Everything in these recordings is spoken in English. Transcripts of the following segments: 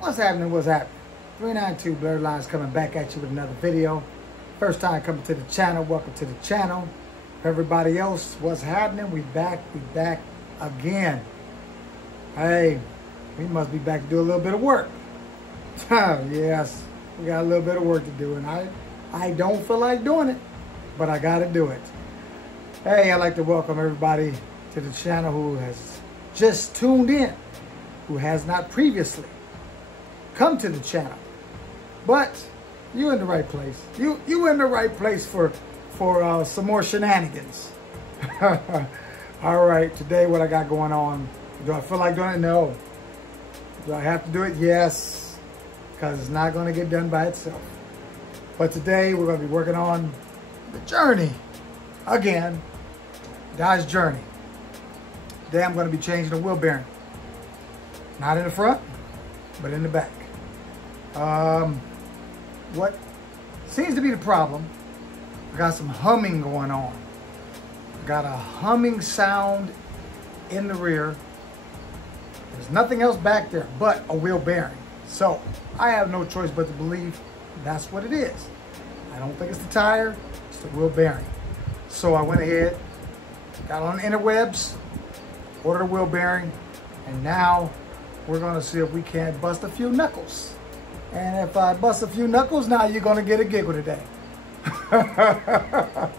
What's happening? What's happening? 392 Blurred Lines coming back at you with another video. First time coming to the channel, welcome to the channel. For everybody else, what's happening? We back again. Hey, we must be back to do a little bit of work. Yes, we got a little bit of work to do, and I don't feel like doing it, but I gotta do it. Hey, I'd like to welcome everybody to the channel who has just tuned in, who has not previously come to the channel, but you in the right place. You in the right place for some more shenanigans. All right, today what I got going on? Do I feel like doing it? No. Do I have to do it? Yes, because it's not going to get done by itself. But today we're going to be working on the journey again, Dodge Journey. Today I'm going to be changing the wheel bearing, not in the front, but in the back. What seems to be the problem, I got some humming going on. I got a humming sound in the rear. There's nothing else back there but a wheel bearing. So I have no choice but to believe that's what it is. I don't think it's the tire, it's the wheel bearing. So I went ahead, got on the interwebs, ordered a wheel bearing, and now we're gonna see if we can't bust a few knuckles. And if I bust a few knuckles, now you're gonna get a giggle today. But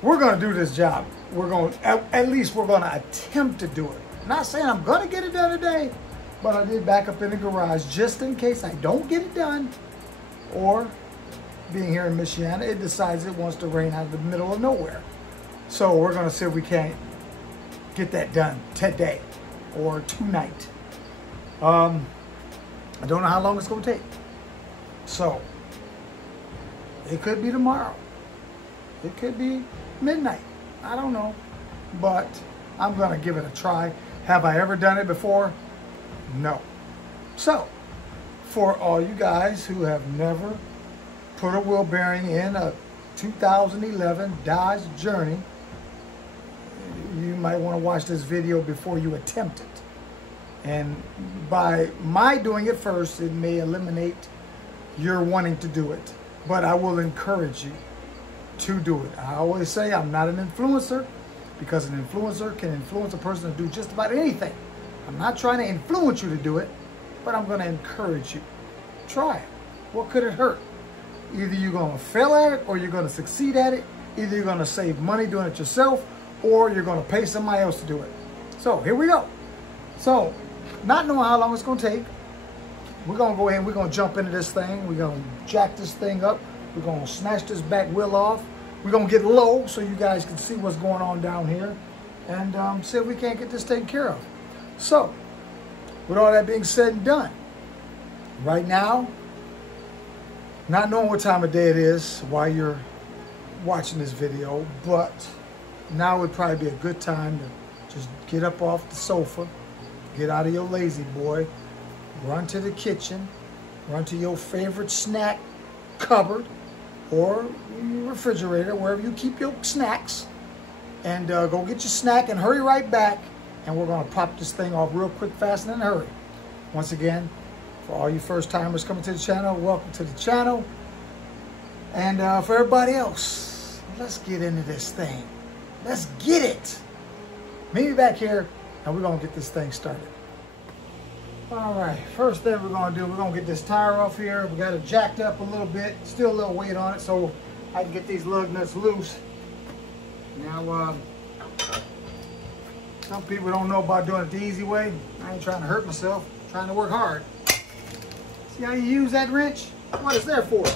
we're gonna do this job. We're gonna, at least we're gonna attempt to do it. I'm not saying I'm gonna get it done today, but I did back up in the garage just in case I don't get it done, or being here in Michiana, it decides it wants to rain out of the middle of nowhere. So we're gonna see if we can't get that done today or tonight. I don't know how long it's going to take. So, it could be tomorrow. It could be midnight. I don't know. But I'm going to give it a try. Have I ever done it before? No. So, for all you guys who have never put a wheel bearing in a 2011 Dodge Journey, you might want to watch this video before you attempt it. And by my doing it first, it may eliminate your wanting to do it. But I will encourage you to do it. I always say I'm not an influencer, because an influencer can influence a person to do just about anything. I'm not trying to influence you to do it, but I'm going to encourage you. Try it. What could it hurt? Either you're going to fail at it or you're going to succeed at it. Either you're going to save money doing it yourself or you're going to pay somebody else to do it. So here we go. So, not knowing how long it's going to take, we're going to go ahead and we're going to jump into this thing. We're going to jack this thing up. We're going to snatch this back wheel off. We're going to get low so you guys can see what's going on down here. And see if we can't get this taken care of. So, with all that being said and done, right now, not knowing what time of day it is while you're watching this video, but now would probably be a good time to just get up off the sofa, get out of your lazy boy, run to the kitchen, run to your favorite snack cupboard or your refrigerator, wherever you keep your snacks, and go get your snack and hurry right back, and we're going to pop this thing off real quick, fast, and in a hurry. Once again, for all you first timers coming to the channel, welcome to the channel. And for everybody else, let's get into this thing. Let's get it. Meet me back here, and we're going to get this thing started. All right, first thing we're going to do, we're going to get this tire off here. We got it jacked up a little bit, still a little weight on it, so I can get these lug nuts loose. Now, some people don't know about doing it the easy way. I ain't trying to hurt myself, I'm trying to work hard. See how you use that wrench? What it's there for?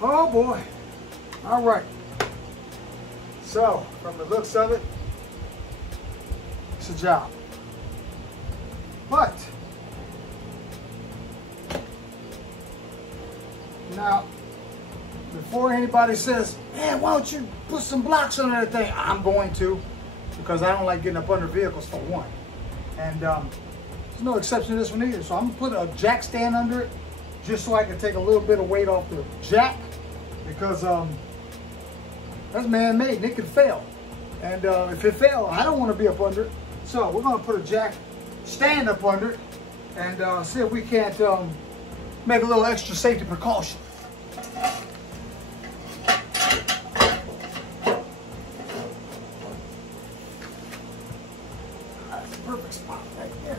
Oh boy. All right. So, from the looks of it, it's a job. But, now, before anybody says, man, why don't you put some blocks on that thing? I'm going to, because I don't like getting up under vehicles for one. And there's no exception to this one either. So I'm gonna put a jack stand under it, just so I can take a little bit of weight off the jack, because that's man-made and it can fail. And if it fails, I don't want to be up under it. So we're gonna put a jack stand up under it and see if we can't make a little extra safety precaution. That's a perfect spot right there.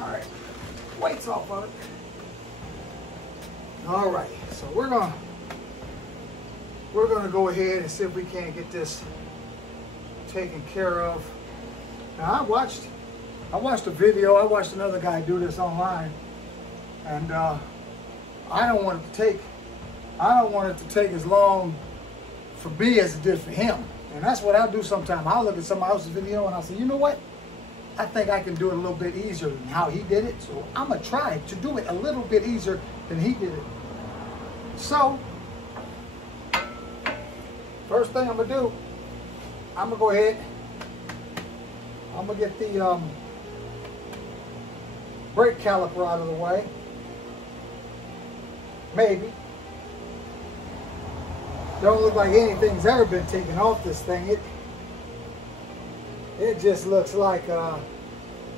All right, weight's off of it. All right, so we're gonna go ahead and see if we can't get this taken care of. Now I watched a video. I watched another guy do this online, and I don't want it to take as long for me as it did for him. And that's what I'll do sometimes. I'll look at somebody else's video and I'll say, you know what? I think I can do it a little bit easier than how he did it. So I'm gonna try to do it a little bit easier than he did it. So, first thing I'm gonna do, I'm gonna go ahead, I'm gonna get the brake caliper out of the way. Maybe. Don't look like anything's ever been taken off this thing. It just looks like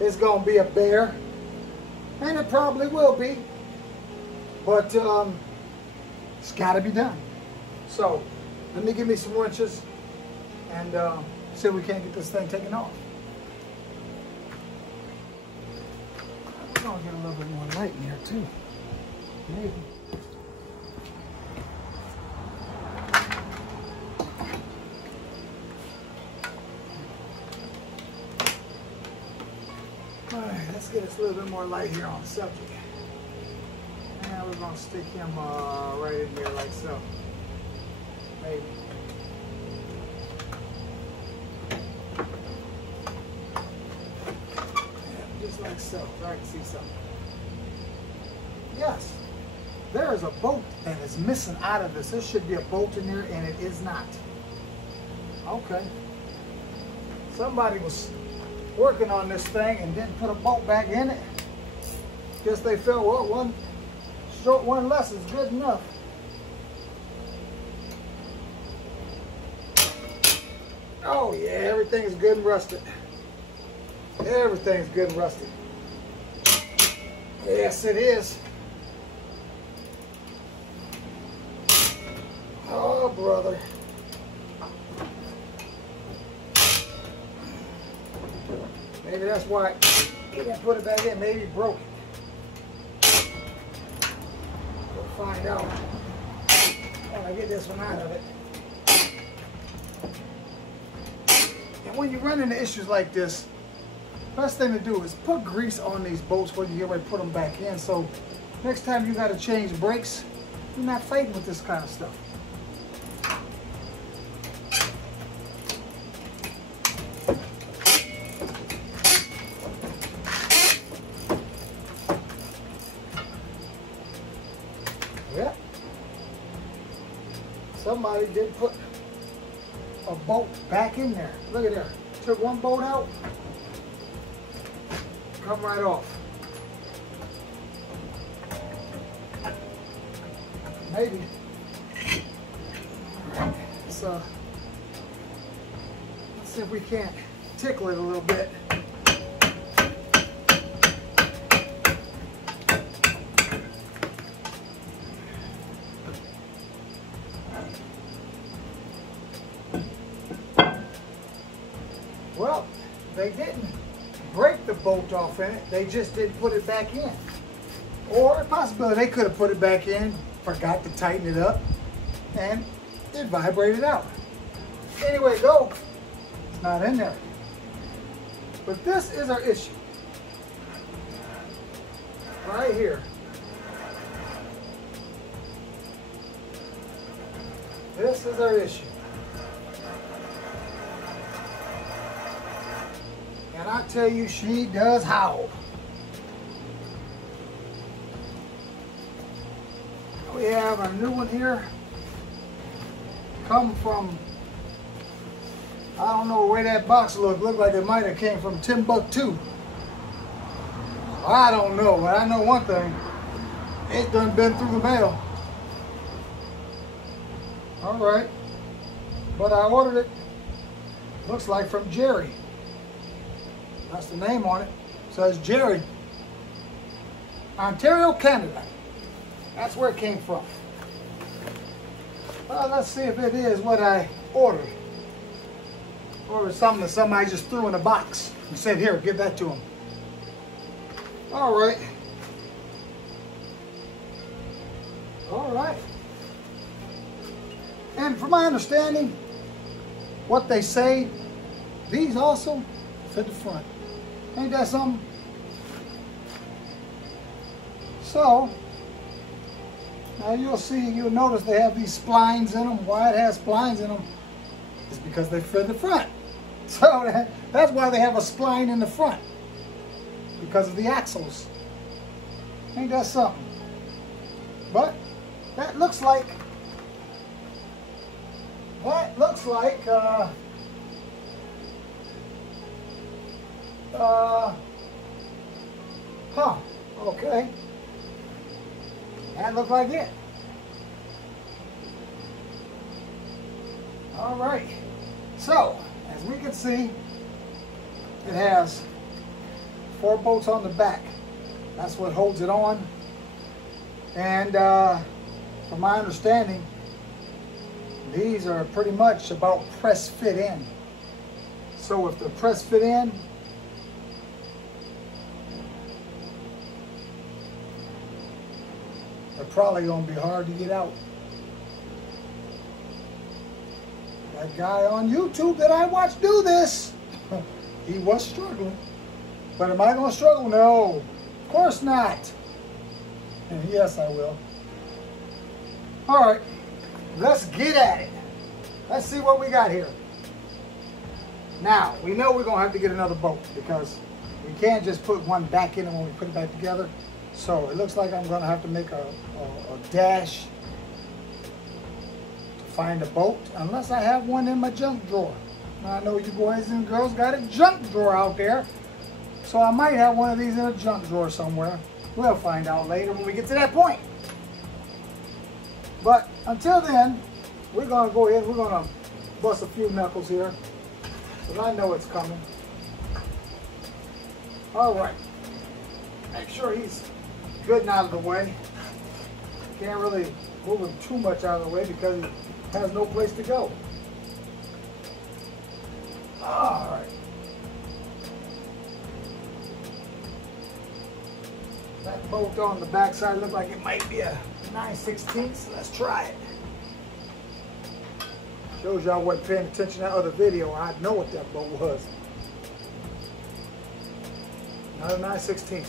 it's gonna be a bear, and it probably will be, but it's gotta be done. So let me give me some wrenches and see if we can't get this thing taken off. I'm gonna get a little bit more light in here too, maybe. Alright, let's get us a little bit more light here on the subject. And we're going to stick him right in there like so. Maybe. Yeah, just like so. So I can see something. Yes, there is a bolt that is missing out of this. There should be a bolt in there and it is not. Okay. Somebody was working on this thing and didn't put a bolt back in it. Guess they felt, well, one less is good enough. Oh yeah, everything's good and rusted. Everything's good and rusted. Yes, it is. Oh, brother. Maybe that's why he didn't put it back in. Maybe he broke it. We'll find out when I get this one out of it. And when you run into issues like this, best thing to do is put grease on these bolts when you get ready to put them back in. So next time you got to change brakes, you're not fighting with this kind of stuff. Yeah. Somebody did put a bolt back in there. Look at there. Took one bolt out. Come right off. Maybe. Alright. So let's see if we can't tickle it a little bit. Well, they didn't break the bolt off in it. They just didn't put it back in. Or a possibility they could have put it back in, forgot to tighten it up, and it vibrated out. Anyway, go. It's not in there. But this is our issue. Right here. This is our issue. And I tell you, she does howl. We have a new one here. Come from, I don't know where that box looked. Looked like it might have came from Timbuktu. I don't know, but I know one thing. It done been through the mail. All right. But I ordered it. Looks like from Jerry. That's the name on it. It says Jerry. Ontario, Canada. That's where it came from. Well, let's see if it is what I ordered. Or it's something that somebody just threw in a box and said, here, give that to him. All right. All right. And from my understanding, what they say, these also fit the front. Ain't that something? So, now you'll notice they have these splines in them. Why it has splines in them is because they fit the front. So that's why they have a spline in the front. Because of the axles. Ain't that something? But that looks like okay. That looks like it. All right. So, as we can see, it has 4 bolts on the back. That's what holds it on. And from my understanding, these are pretty much about press fit in. So if they're press fit in, they're probably going to be hard to get out. That guy on YouTube that I watched do this, he was struggling. But am I going to struggle? No, of course not. And yes, I will. All right, let's get at it. Let's see what we got here. Now, we know we're going to have to get another bolt because we can't just put one back in it when we put it back together. So it looks like I'm going to have to make a dash to find a bolt, unless I have one in my junk drawer. Now, I know you boys and girls got a junk drawer out there, so I might have one of these in a junk drawer somewhere. We'll find out later when we get to that point. But until then, we're going to go ahead, we're going to bust a few knuckles here, because I know it's coming. All right. Make sure he's good and out of the way. Can't really move him too much out of the way because he has no place to go. All right. That bolt on the back side looked like it might be a 9/16. Let's try it. Shows y'all wasn't paying attention to that other video. I'd know what that bolt was. Not a 9/16.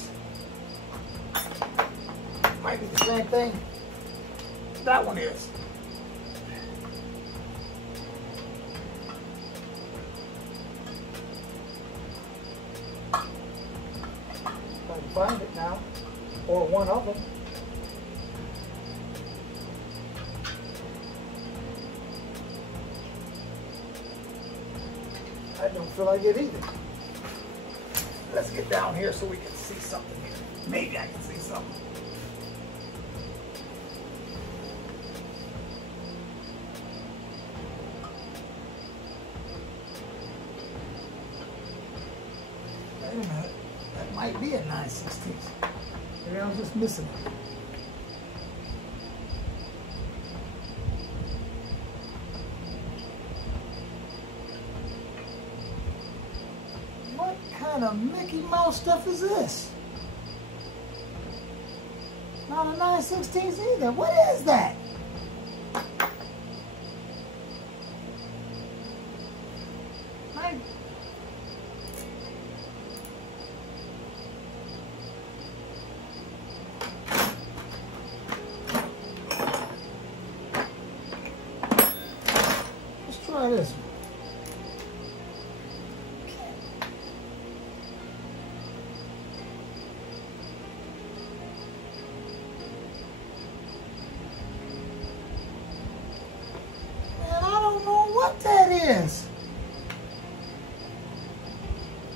Might be the same thing. That one is. If I can find it now, or one of them. I don't feel like it either. Let's get down here so we can see something here. Maybe I can see something. Wait a minute. That might be a 9/16. Maybe I'm just missing it. What kind of Mickey Mouse stuff is this? Not a 9/16 either. What is that?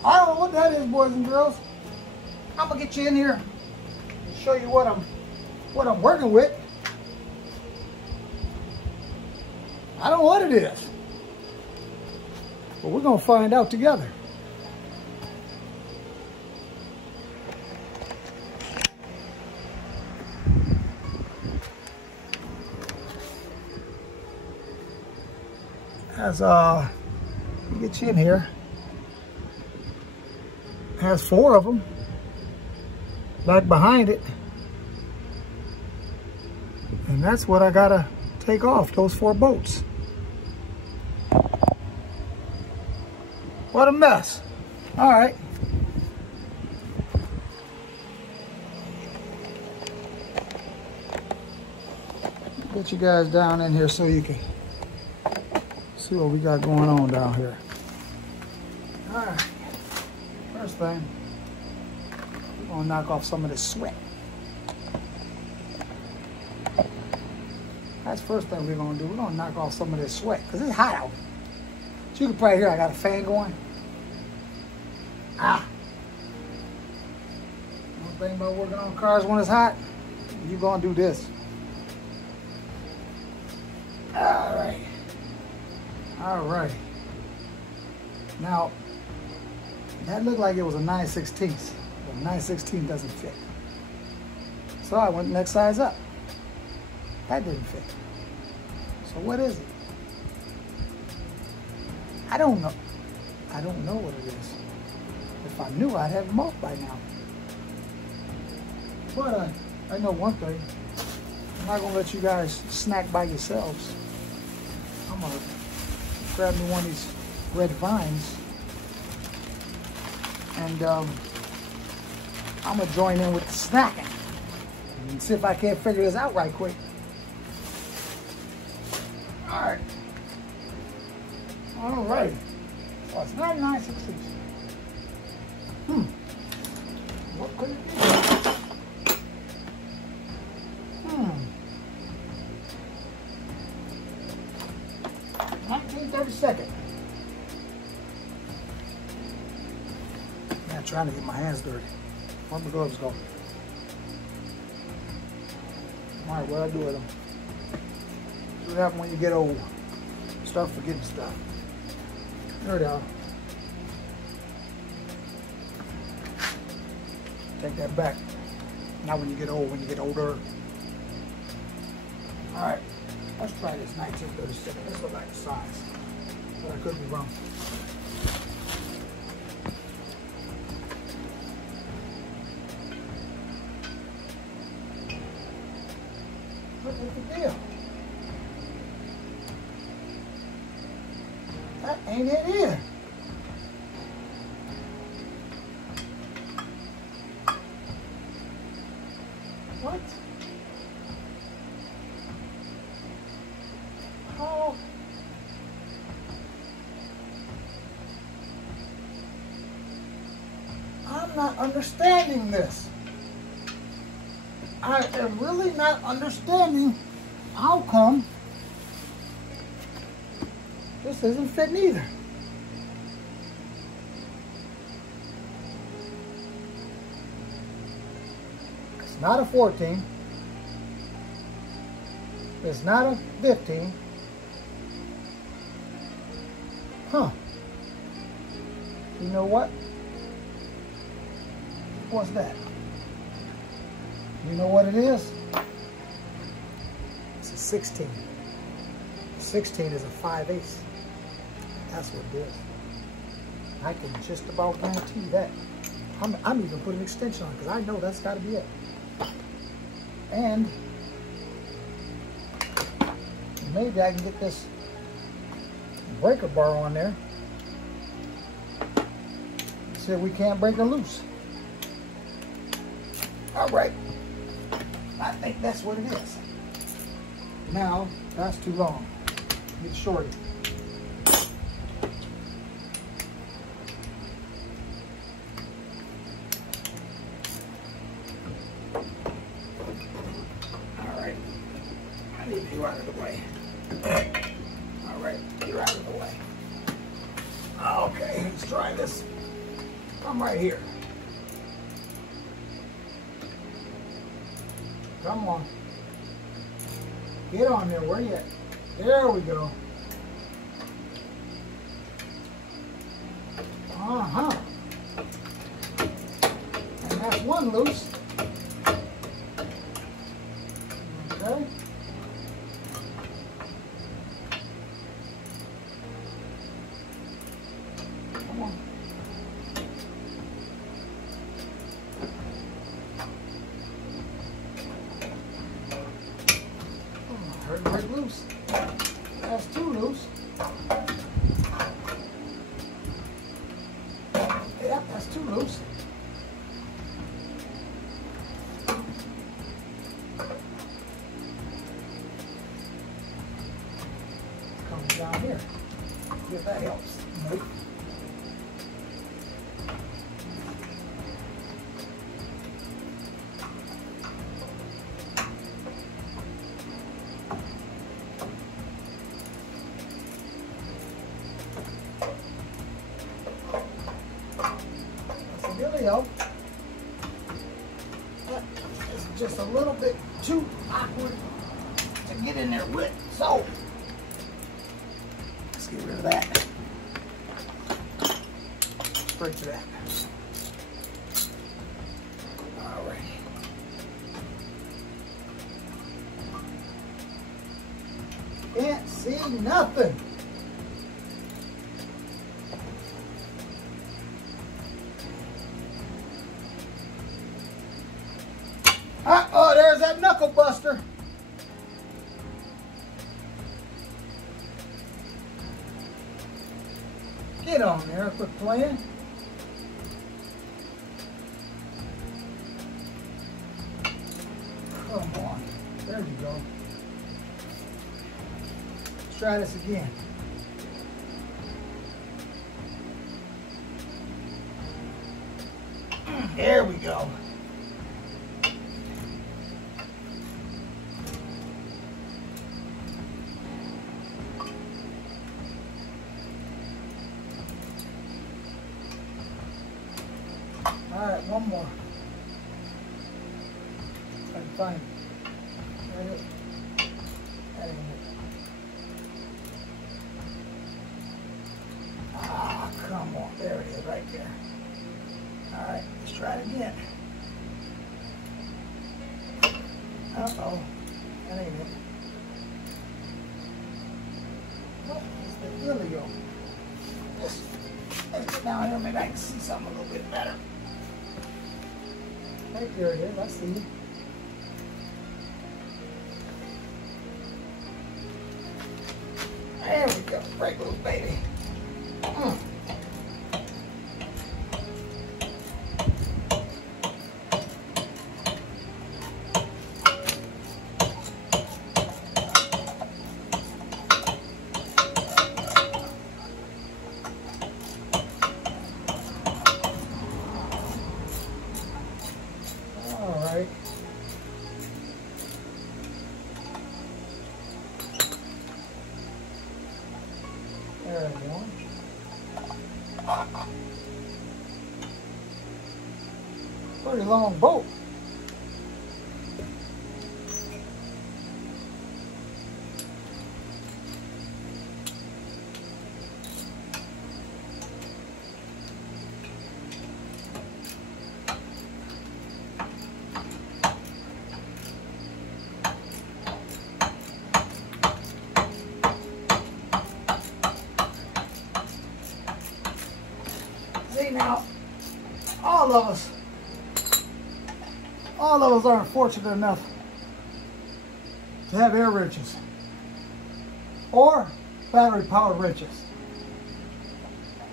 I don't know what that is, boys and girls. I'm gonna get you in here, show you what I'm working with. I don't know what it is, but we're gonna find out together. As get you in here. Has 4 of them back behind it, and that's what I gotta take off, those 4 bolts. What a mess. All right. Get you guys down in here so you can see what we got going on down here. All right. First thing, we're gonna knock off some of this sweat. That's the first thing we're gonna do. We're gonna knock off some of this sweat because it's hot out. So you can probably hear I got a fan going. One thing about working on cars when it's hot, you're gonna do this. All right. All right. Now, that looked like it was a 9/16, but 9/16 doesn't fit. So I went next size up. That didn't fit. So what is it? I don't know. I don't know what it is. If I knew, I'd have them off by now. But I know one thing. I'm not gonna let you guys snack by yourselves. I'm gonna grab me one of these red vines. And I'm gonna join in with the snacking and see if I can't figure this out right quick. All right. All right. So it's not 9/16. What could it be? 1932nd. I'm trying to get my hands dirty. Where my gloves go? All right, what I do with them? That's what happens when you get old. Start forgetting stuff. There they are. Take that back. Not when you get old, when you get older. All right, let's try this 1937. This looks like a size, but I could be wrong. What's the deal? That ain't it either. What? How? I'm not understanding this. I am really not understanding how come this isn't fitting either. It's not a 14. It's not a 15. Huh. You know what? What's that? You know what it is? It's a 16. 16 is a 5/8. That's what it is. I can just about guarantee that. I'm even putting an extension on it because I know that's got to be it. And maybe I can get this breaker bar on there. See if we can't break her loose. All right. I think that's what it is. Now, that's too long. Get shorter. All right. I need you out of the way. All right, you're out of the way. Okay, let's try this. Come right here. Come on. Get on there. Where you at? There we go. Uh-huh. And that's one loose. Okay. Come on. Right loose. That's two loose. Yep, that's two loose. Comes down here. See if that helps. Nope. It's just a little bit too awkward to get in there with, so let's get rid of that. Straight to that. All right. Can't see nothing. Uh-oh, there's that knuckle buster. Get on there, quit playing. Come on. There you go. Let's try this again. There we go. All right, one more. Try to find it. That it? That ain't it. Ah, come on. There it is, right there. All right, let's try it again. Uh-oh. That ain't it. What is the dealio? Let's get down here. Maybe I can see something a little bit better. Right there it is. I see it. There we go. Break loose, baby. There we go. Pretty long boat. See now, all of us aren't fortunate enough to have air wrenches or battery powered wrenches.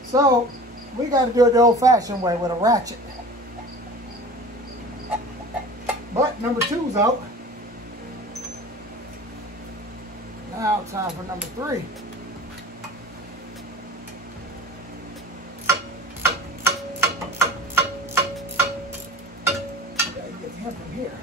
So we got to do it the old fashioned way with a ratchet. But number 2's out. Now time for number 3. From here.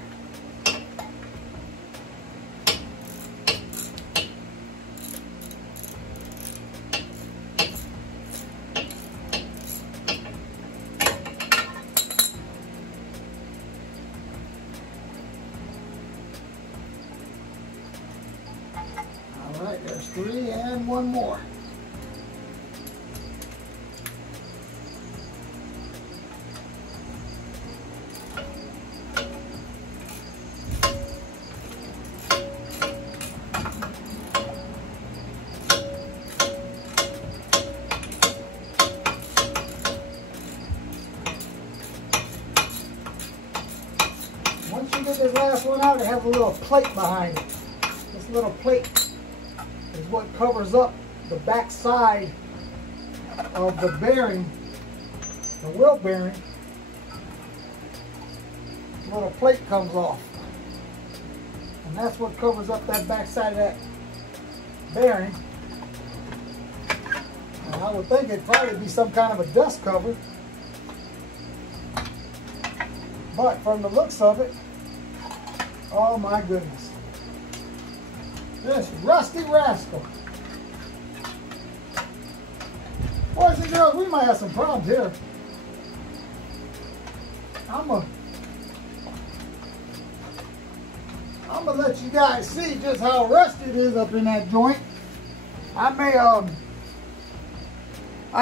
one more. Once you get this last one out, it has a little plate behind it. This little plate is what covers up the back side of the bearing, the wheel bearing. The little plate comes off. And that's what covers up that back side of that bearing. And I would think it'd probably be some kind of a dust cover. But from the looks of it, oh my goodness. This rusty rascal. Boys and girls, we might have some problems here. I'm gonna let you guys see just how rusty it is up in that joint. I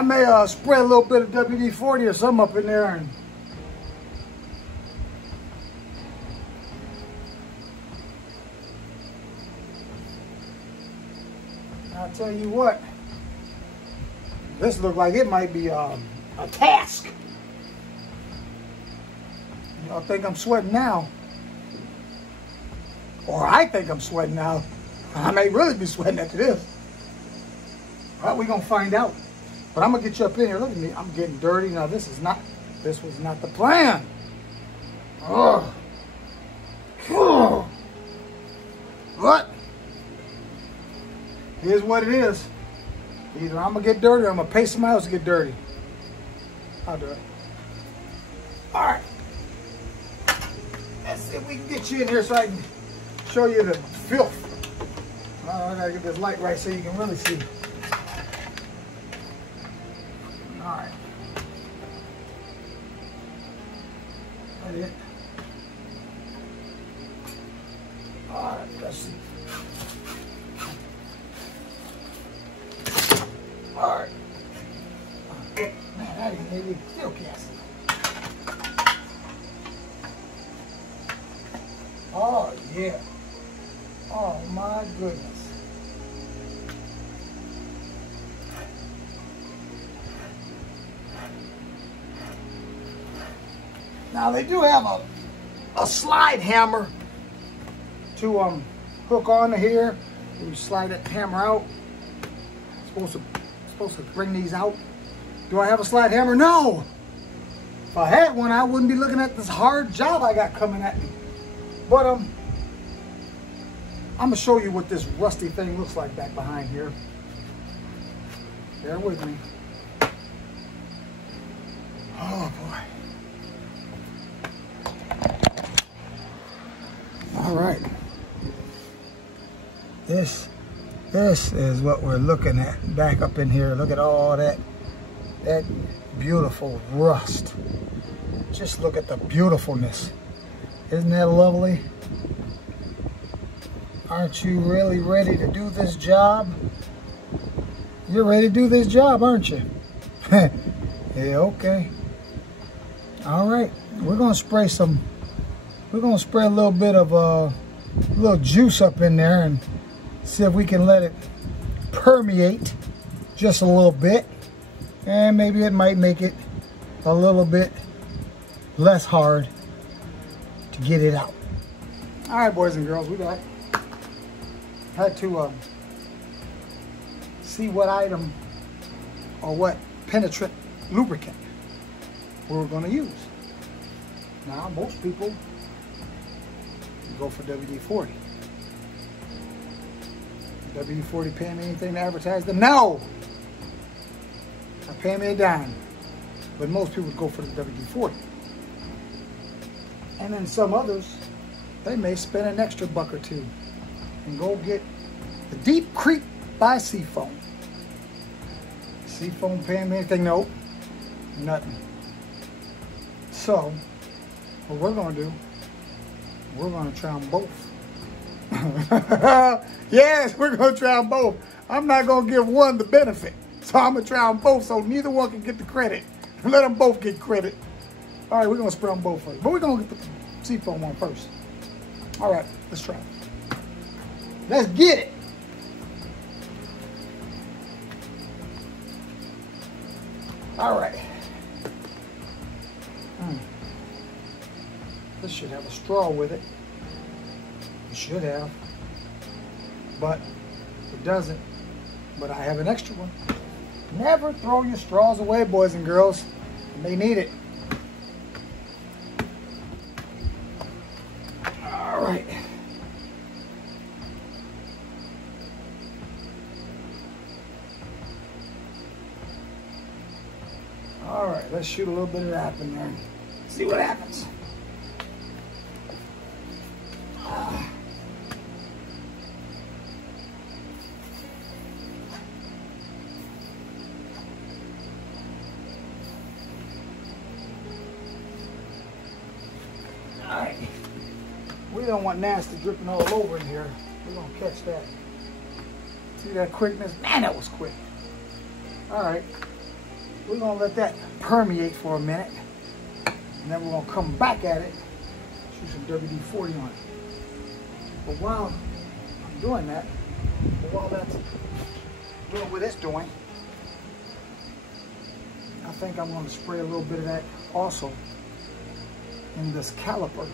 may spray a little bit of WD-40 or something up in there, and I'll tell you what, this looks like it might be a task. Y'all think I'm sweating now? Or I think I'm sweating now. I may really be sweating after this. Well, we're gonna find out. But I'm gonna get you up in here. Look at me, I'm getting dirty. Now this was not the plan. Oh. What? Here's what it is. Either I'm gonna get dirty or I'm gonna pay somebody else to get dirty. I'll do it. All right. Let's see if we can get you in here so I can show you the filth. I gotta get this light right so you can really see. All right. That's it. All right, let's see. All right. Man, that ain't maybe still can't see. Oh, yeah. Oh, my goodness. Now, they do have a slide hammer to hook onto here. You slide that hammer out. Supposed to bring these out. Do I have a slide hammer? No. If I had one, I wouldn't be looking at this hard job I got coming at me. But I'm gonna show you what this rusty thing looks like back behind here. Bear with me. Oh boy. All right. This is what we're looking at back up in here. Look at all that beautiful rust. Just look at the beautifulness. Isn't that lovely? Aren't you really ready to do this job? You're ready to do this job, aren't you? Yeah, okay. All right, we're gonna spray a little bit of little juice up in there and see if we can let it permeate just a little bit. And maybe it might make it a little bit less hard to get it out. All right, boys and girls, we got had to see what item or what penetrant lubricant we were going to use. Now, most people go for WD-40. WD-40 paying me anything to advertise them? No! Not paying me a dime. But most people go for the WD-40. And then some others, they may spend an extra buck or two and go get the Deep Creek by Seafoam. Seafoam paying me anything? Nope. Nothing. So, what we're going to do, we're going to try them both. Yes, we're going to try them both. I'm not going to give one the benefit. So I'm going to try them both so neither one can get the credit. Let them both get credit. All right, we're going to spray them both first. But we're going to get the seafoam one first. All right, let's try it. Let's get it. All right. This should have a straw with it. It should have. But it doesn't. But I have an extra one. Never throw your straws away, boys and girls. You may need it. All right. All right, let's shoot a little bit of that in there. See what happens. All right. We don't want nasty dripping all over in here. We're gonna catch that. See that quickness? Man, that was quick. All right. We're gonna let that permeate for a minute. And then we're gonna come back at it, shoot some WD-40 on it. But while I'm doing that, while that's doing what it's doing, I think I'm gonna spray a little bit of that also in this caliper.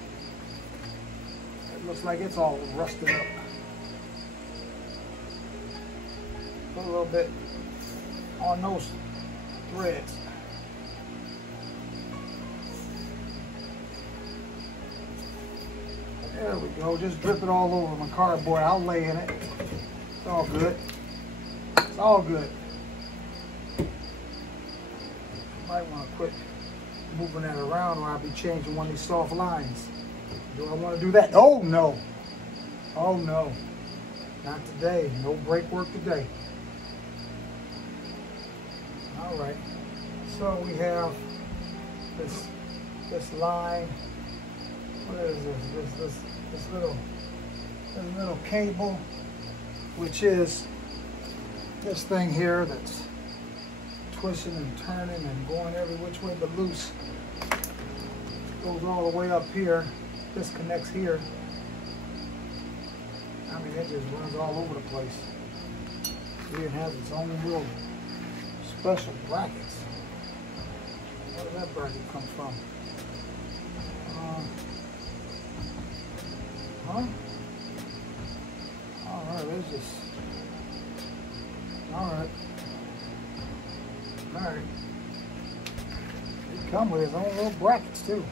It looks like it's all rusted up. Put a little bit on those threads. There we go. Just drip it all over my cardboard. I'll lay in it. It's all good. It's all good. Might want to quit moving that around or I'll be changing one of these soft lines. Do I want to do that? Oh no. Oh no. Not today. No brake work today. All right. So we have this line. What is this? This little cable, which is this thing here that's twisting and turning and going every which way but loose. Goes all the way up here. This connects here. I mean, it just runs all over the place. See, it has its own little special brackets. Where did that bracket come from? Huh? Alright, it's just... Alright. Alright. They come with his own little brackets too.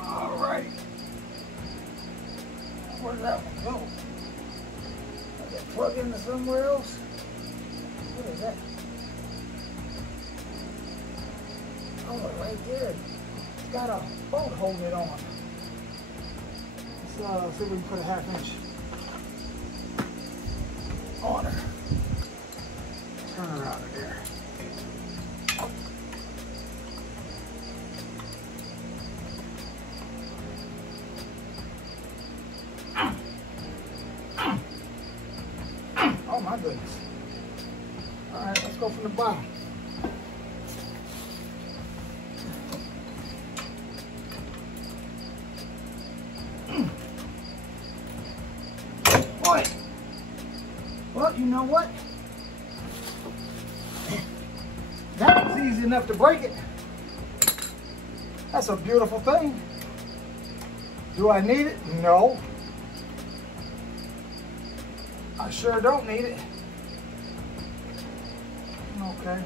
Alright. Where did that one go? Did that plug into somewhere else? What is that? Oh, right there. It's got a bolt holding it on. Let's see if we can put a 1/2 inch on her. Turn her out of there. Oh my goodness. All right, let's go from the bottom. Boy, well, you know what? That was easy enough to break it. That's a beautiful thing. Do I need it? No. I sure don't need it. Okay.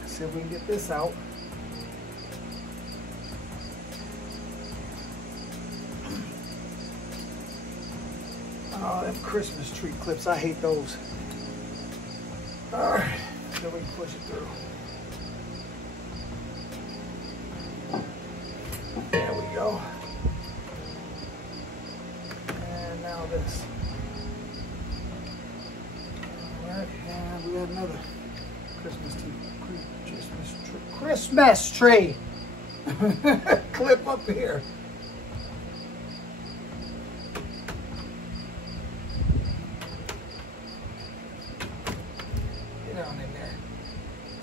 Let's see if we can get this out. Oh, them Christmas tree clips, I hate those. All right, so we can push it through. There we go. And now this. All right, and we got another Christmas tree clip up here.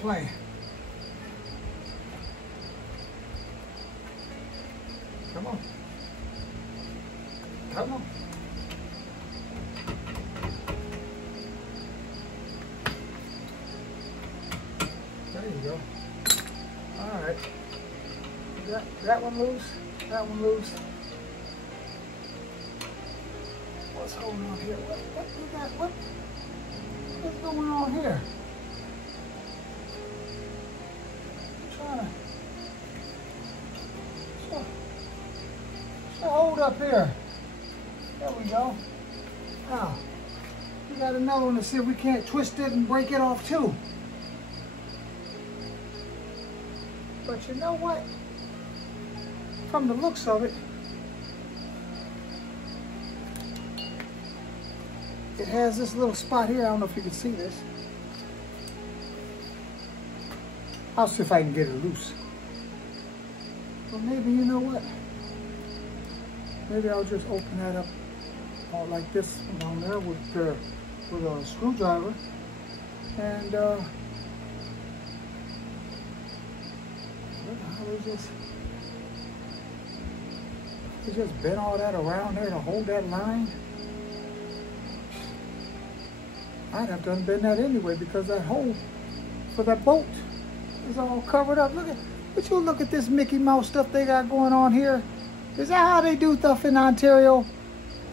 playing. Come on. Come on. There you go. All right. That one loose. That one loose. What's holding on here? What is that? What's going on here? I'm trying to hold up here. There we go. Now, we got another one to see if we can't twist it and break it off too. But you know what? From the looks of it, it has this little spot here. I don't know if you can see this. I'll see if I can get it loose. Well, maybe, you know what? Maybe I'll just open that up like this down there with a screwdriver. And look how they just bent all that around there to hold that line. I'd have to unbend that anyway because that hole for that bolt is all covered up. Look at this Mickey Mouse stuff they got going on here. Is that how they do stuff in Ontario?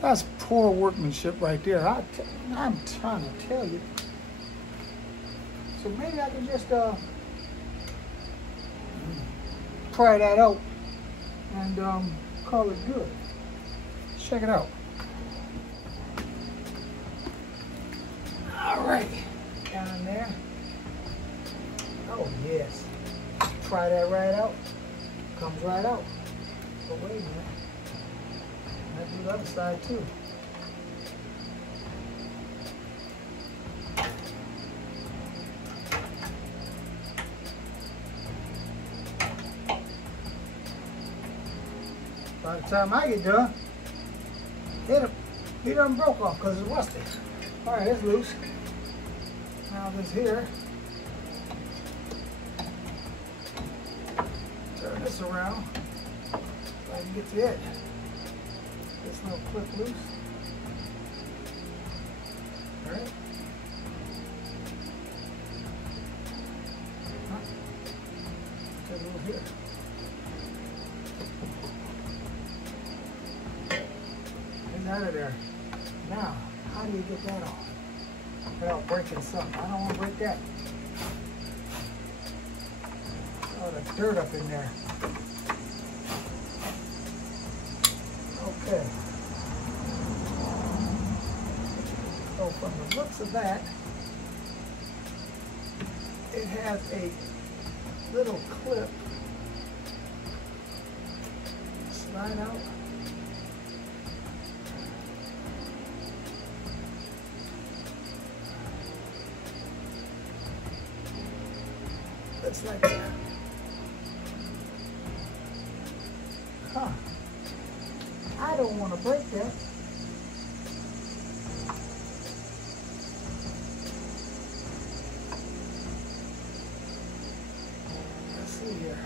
That's poor workmanship right there. I'm trying to tell you. So maybe I can just try that out and call it good. Check it out. All right, down there. Oh yes. Try that right out. Comes right out. But wait a minute. Let's do the other side too. By the time I get done, it done broke off because it's rusty. All right, it's loose. Now this here. Turn this around so I can get to it. This little clip loose. All right. Take a little here. It's out of there. Now, how do you get that off without breaking something? I don't want to break that. Oh, the dirt up in there. Okay. So from the looks of that, it has a little clip. Slide out. Looks like that. Huh. I don't want to break that. Let's see here.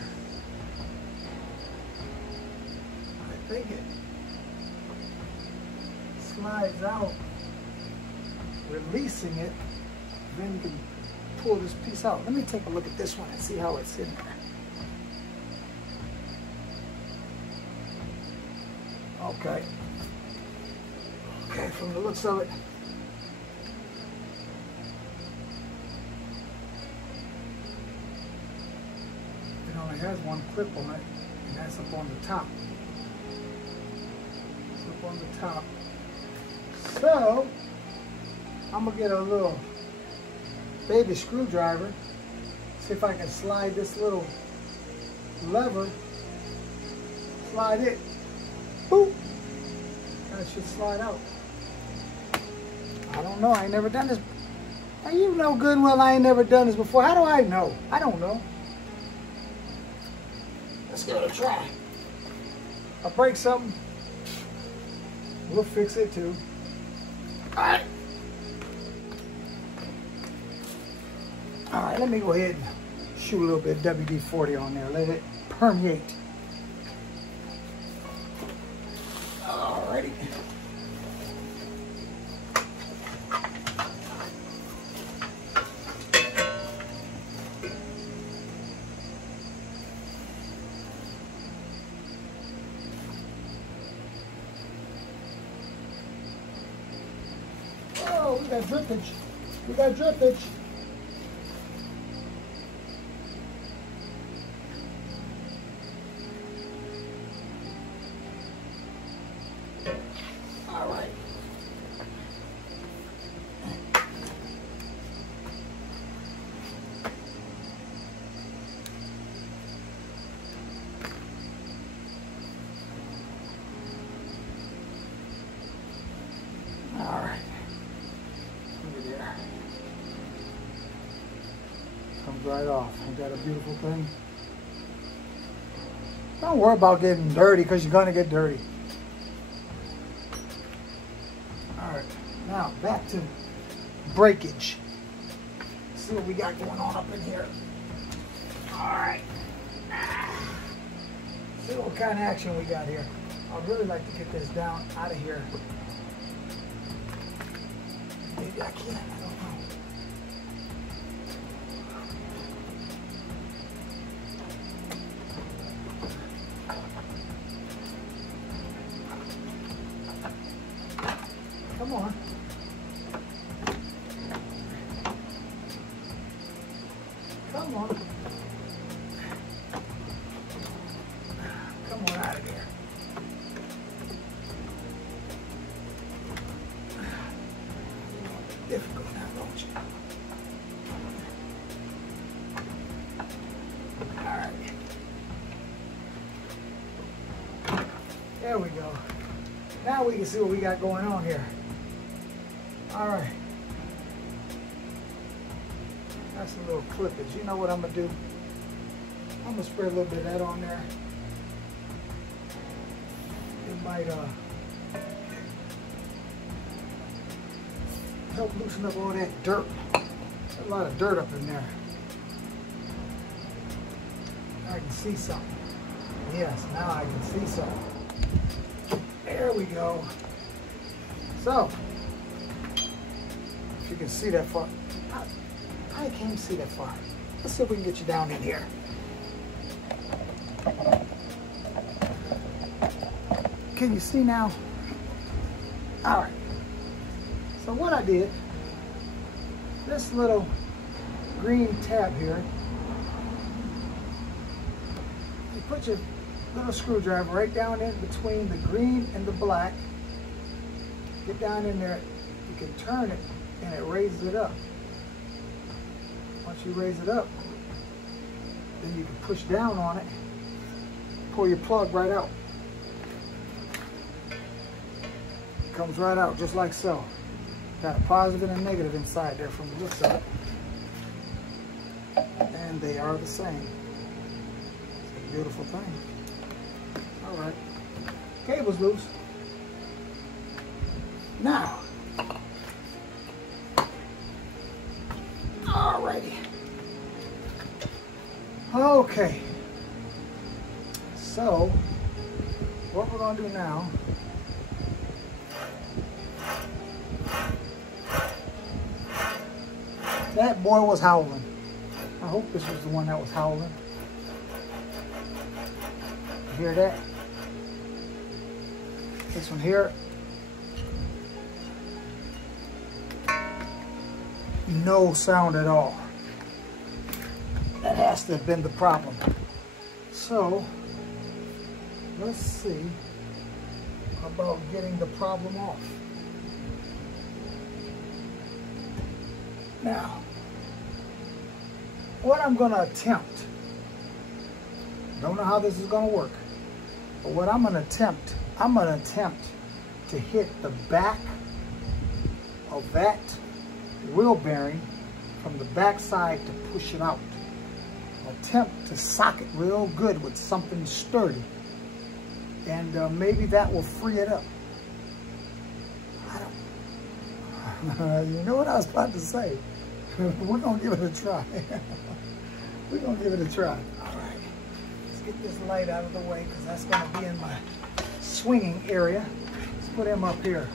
I think it slides out, releasing it, then you can pull this piece out. Let me take a look at this one and see how it's in there. Okay. Okay, from the looks of it, it only has one clip on it, and that's up on the top. It's up on the top. So, I'm gonna get a little baby screwdriver, see if I can slide this little lever, slide it, boop, and it should slide out. I don't know, I ain't never done this. Now you know good and well I ain't never done this before. How do I know? I don't know. Let's give it a try. I'll break something, we'll fix it too. All right. All right, let me go ahead and shoot a little bit of WD-40 on there. Let it permeate. Alrighty. Oh, we got drippage. We got drippage. All right. All right. Look at there. Comes right off. Ain't that a beautiful thing? Don't worry about getting dirty because you're going to get dirty. All right. Now back to breakage. See what we got going on up in here. All right. See what kind of action we got here. I'd really like to get this down out of here. Maybe I can, I don't know. Come on. Come on. Come on out of there. Difficult now, don't you? All right. There we go. Now we can see what we got going on here. All right. That's a little clippage. You know what I'm gonna do? I'm gonna spray a little bit of that on there. It might help loosen up all that dirt. There's a lot of dirt up in there. I can see something. Yes, now I can see something. There we go. So, if you can see that far, I can't see that far. Let's see if we can get you down in here. Can you see now? All right. So what I did, this little green tab here, you put your little screwdriver right down in between the green and the black. Get down in there, you can turn it and it raises it up. Once you raise it up, then you can push down on it, pull your plug right out. It comes right out just like so. Got a positive and a negative inside there from the looks of it. And they are the same. It's a beautiful thing. All right. Cable's loose. Now. Alrighty. Okay. So, what we're going to do now, that boy was howling. I hope this was the one that was howling. You hear that? This one here. No sound at all. That has to have been the problem. So, let's see about getting the problem off. Now, what I'm going to attempt, don't know how this is going to work, but what I'm going to attempt to hit the back of that wheel bearing from the back side to push it out. Attempt to sock it real good with something sturdy, and maybe that will free it up. I don't, you know what I was about to say. We're gonna give it a try. We're gonna give it a try. All right, let's get this light out of the way because that's gonna be in my swinging area. Let's put him up here.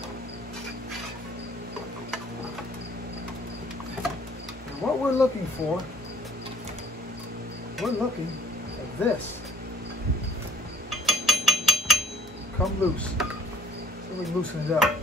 And what we're looking for, we're looking at this. Come loose. So we loosen it up.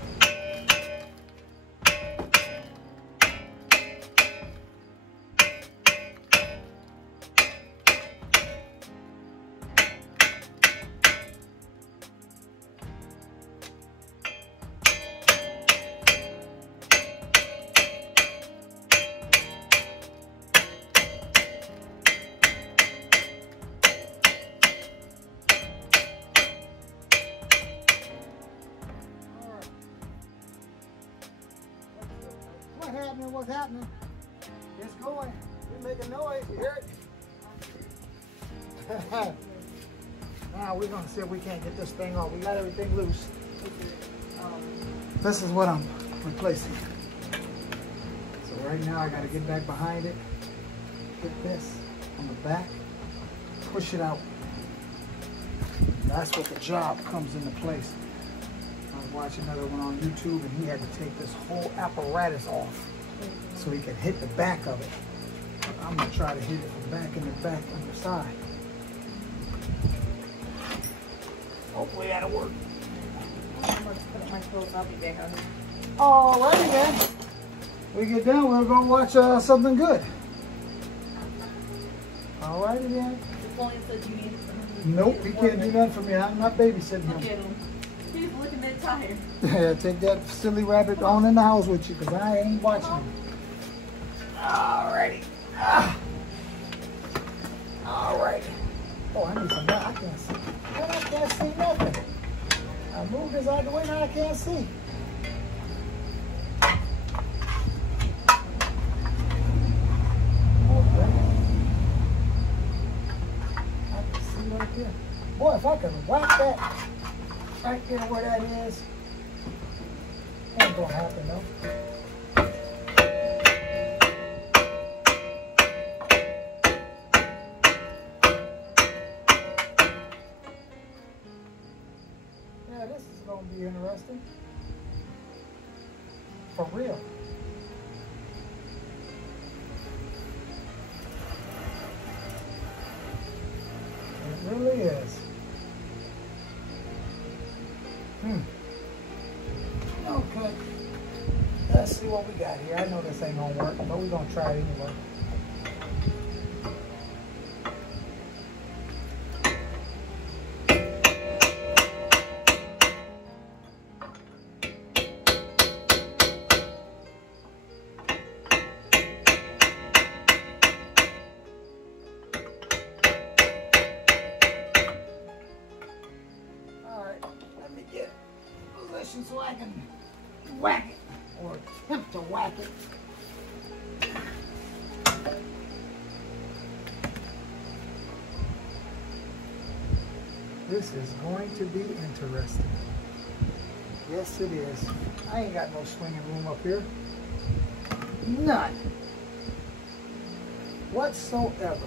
What's happening? It's going. We make a noise. You hear it? Now we're gonna see if we can't get this thing off. We got everything loose. This is what I'm replacing. So right now I gotta get back behind it. Hit this on the back. Push it out. That's what the job comes into place. I was watching another one on YouTube and he had to take this whole apparatus off so he could hit the back of it. I'm gonna try to hit it from back in the back on the side. Hopefully that'll work. I'm gonna put my clothes. I'll be back on here. Alrighty then. When we get done, we're gonna watch something good. Alrighty then. The phone said you needed something. Nope, he can't do nothing for me. I'm not babysitting Look him. at him. He's looking that tired. Yeah, take that silly rabbit on in the house with you, because I ain't watching him. Alrighty. Alright. Oh, I need some light. I can't see. I can't see nothing. I moved this out of the way, now I can't see. Okay. I can see right there. Boy, if I could whack that right there where that is, ain't gonna happen though. Yeah, this is gonna be interesting. For real. It really is. Okay. Let's see what we got here. I know this ain't gonna work, but we're gonna try it anyway. So I can whack it, or attempt to whack it. This is going to be interesting. Yes, it is. I ain't got no swinging room up here. None. Whatsoever.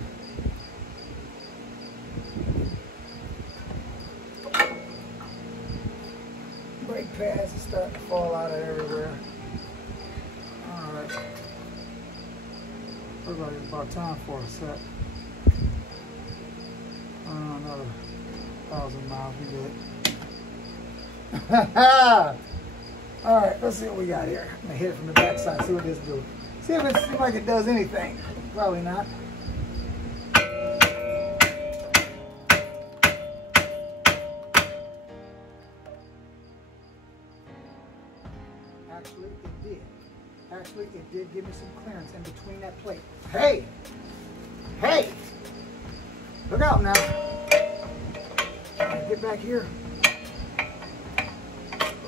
Brake pads are starting to fall out of everywhere. Alright. Looks like it's about time for a set. Another 1,000 miles, we good. Alright, let's see what we got here. I'm gonna hit it from the back side, see what this do. See if it seems like it does anything. Probably not. Actually, it did give me some clearance in between that plate. Hey! Hey! Look out now. Get back here.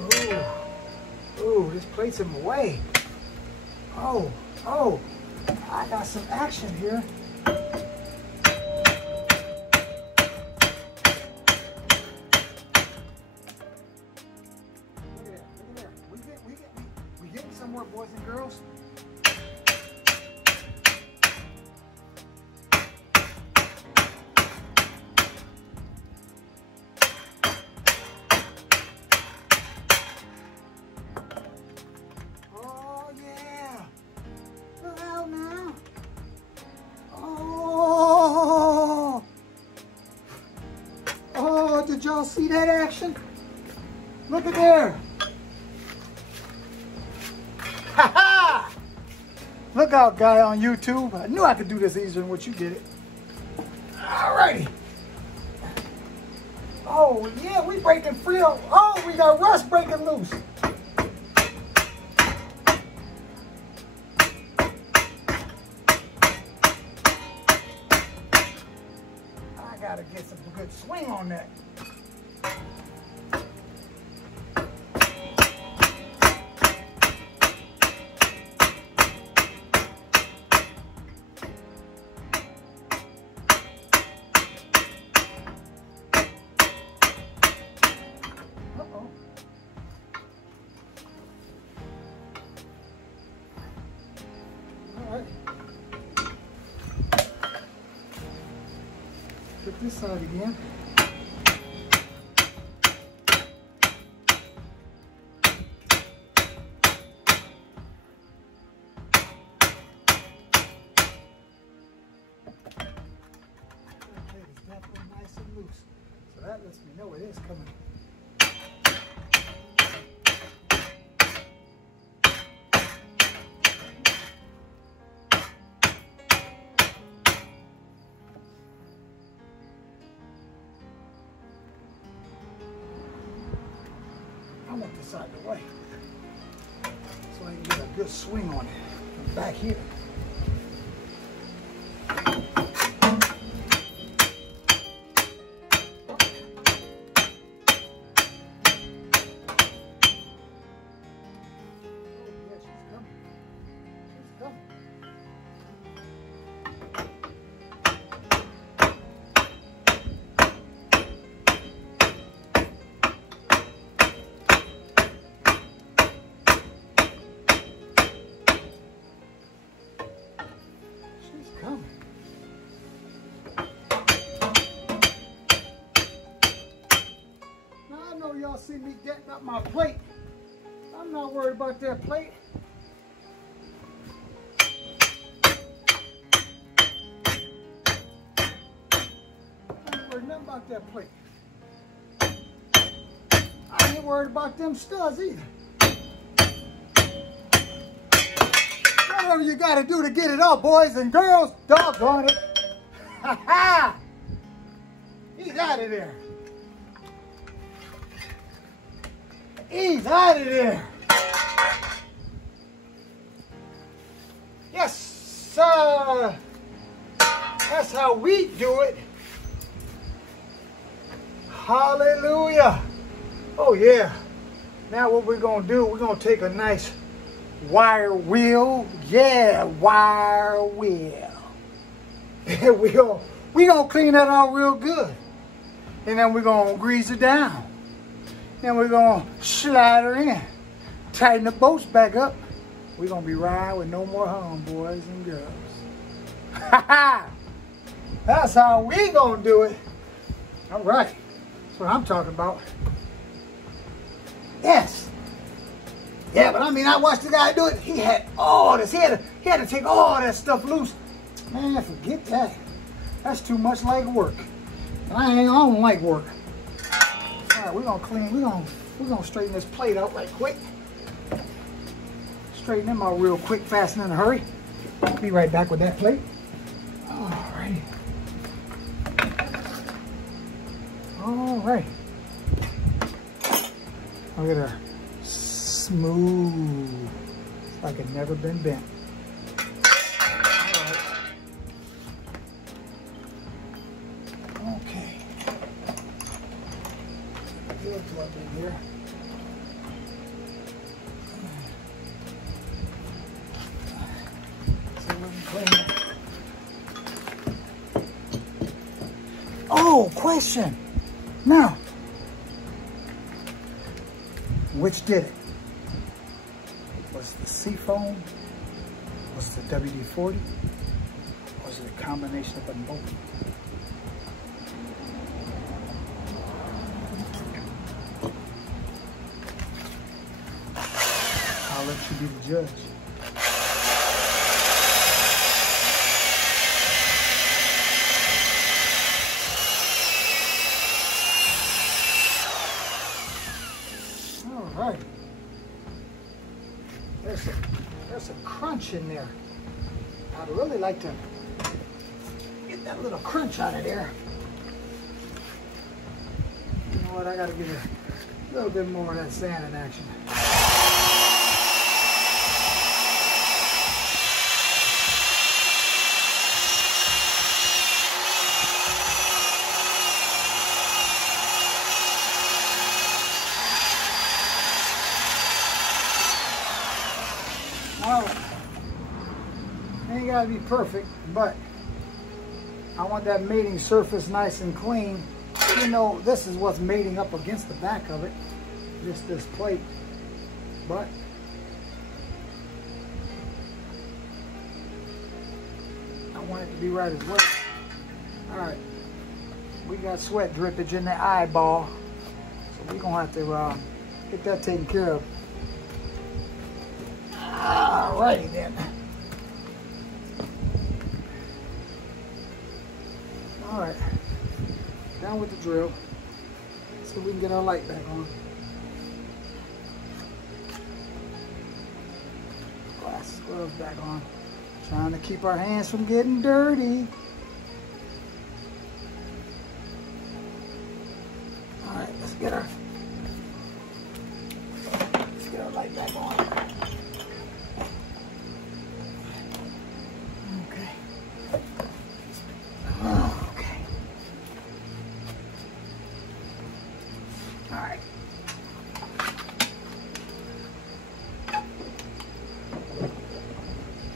Ooh. Ooh, this plate's in my way. Oh, oh. I got some action here. Somewhere, boys and girls. Did y'all see that action? Look at there. Ha ha! Look out, guy on YouTube. I knew I could do this easier than what you did it. Alrighty. Oh, yeah, we breaking free. Oh, we got Russ breaking loose. I gotta get some good swing on that. Flip this side again. Okay, it's definitely nice and loose. So that lets me know it is coming. I want this out of the way so I can get a good swing on it from back here. Y'all see me getting up my plate. I'm not worried about that plate. I ain't worried nothing about that plate. I ain't worried about them studs either. Whatever you gotta do to get it up, boys and girls, doggone it. Ha ha! He's out of there. He's out of there. Yes, sir. That's how we do it. Hallelujah. Oh, yeah. Now what we're going to do, we're going to take a nice wire wheel. Yeah, wire wheel. We're going to clean that out real good. And then we're going to grease it down. Then we're going to slide her in. Tighten the bolts back up. We're going to be riding with no more hum, boys and girls. Ha ha! That's how we going to do it. All right. That's what I'm talking about. Yes. Yeah, but I mean, I watched the guy do it. He had all this. He had to take all that stuff loose. Man, forget that. That's too much like work. And I don't like work. All right, we're gonna clean. We're gonna straighten this plate out right quick. Straighten them out real quick, fast and in a hurry. Be right back with that plate. All right. All right. Look at her, smooth, like it never been bent. Okay. Good up in here. So let me clean it. Oh, question. Now, which did it? Was it the Seafoam? Was it the WD-40? Or was it a combination of them both? I'll let you be the judge. crunch in there. I'd really like to get that little crunch out of there. You know what, I gotta give it a little bit more of that sand in action. Ain't gotta be perfect, but I want that mating surface nice and clean. You know, this is what's mating up against the back of it, just this plate. But I want it to be right as well. All right, we got sweat drippage in the eyeball, so we're gonna have to get that taken care of. Alrighty then. Alright. Down with the drill. So we can get our light back on. Glasses, gloves back on. Trying to keep our hands from getting dirty. Alright, let's get our light back on.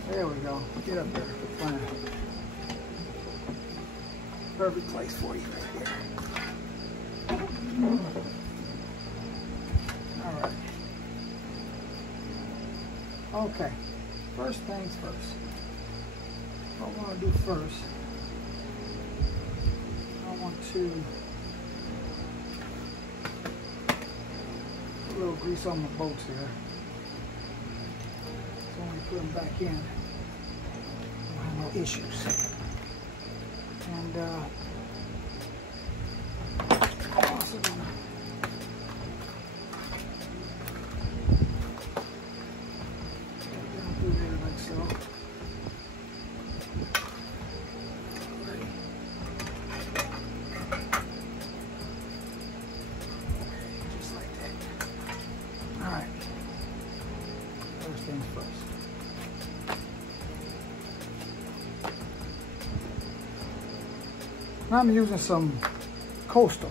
There we go. Get up there. Fine. Perfect place for you right here. All right. Okay. First things first. What I want to do first, I want to put a little grease on the bolts here. So when we put them back in, we'll have no issues. And also gonna get down through there like so. Just like that. All right. First things first. I'm using some Coastal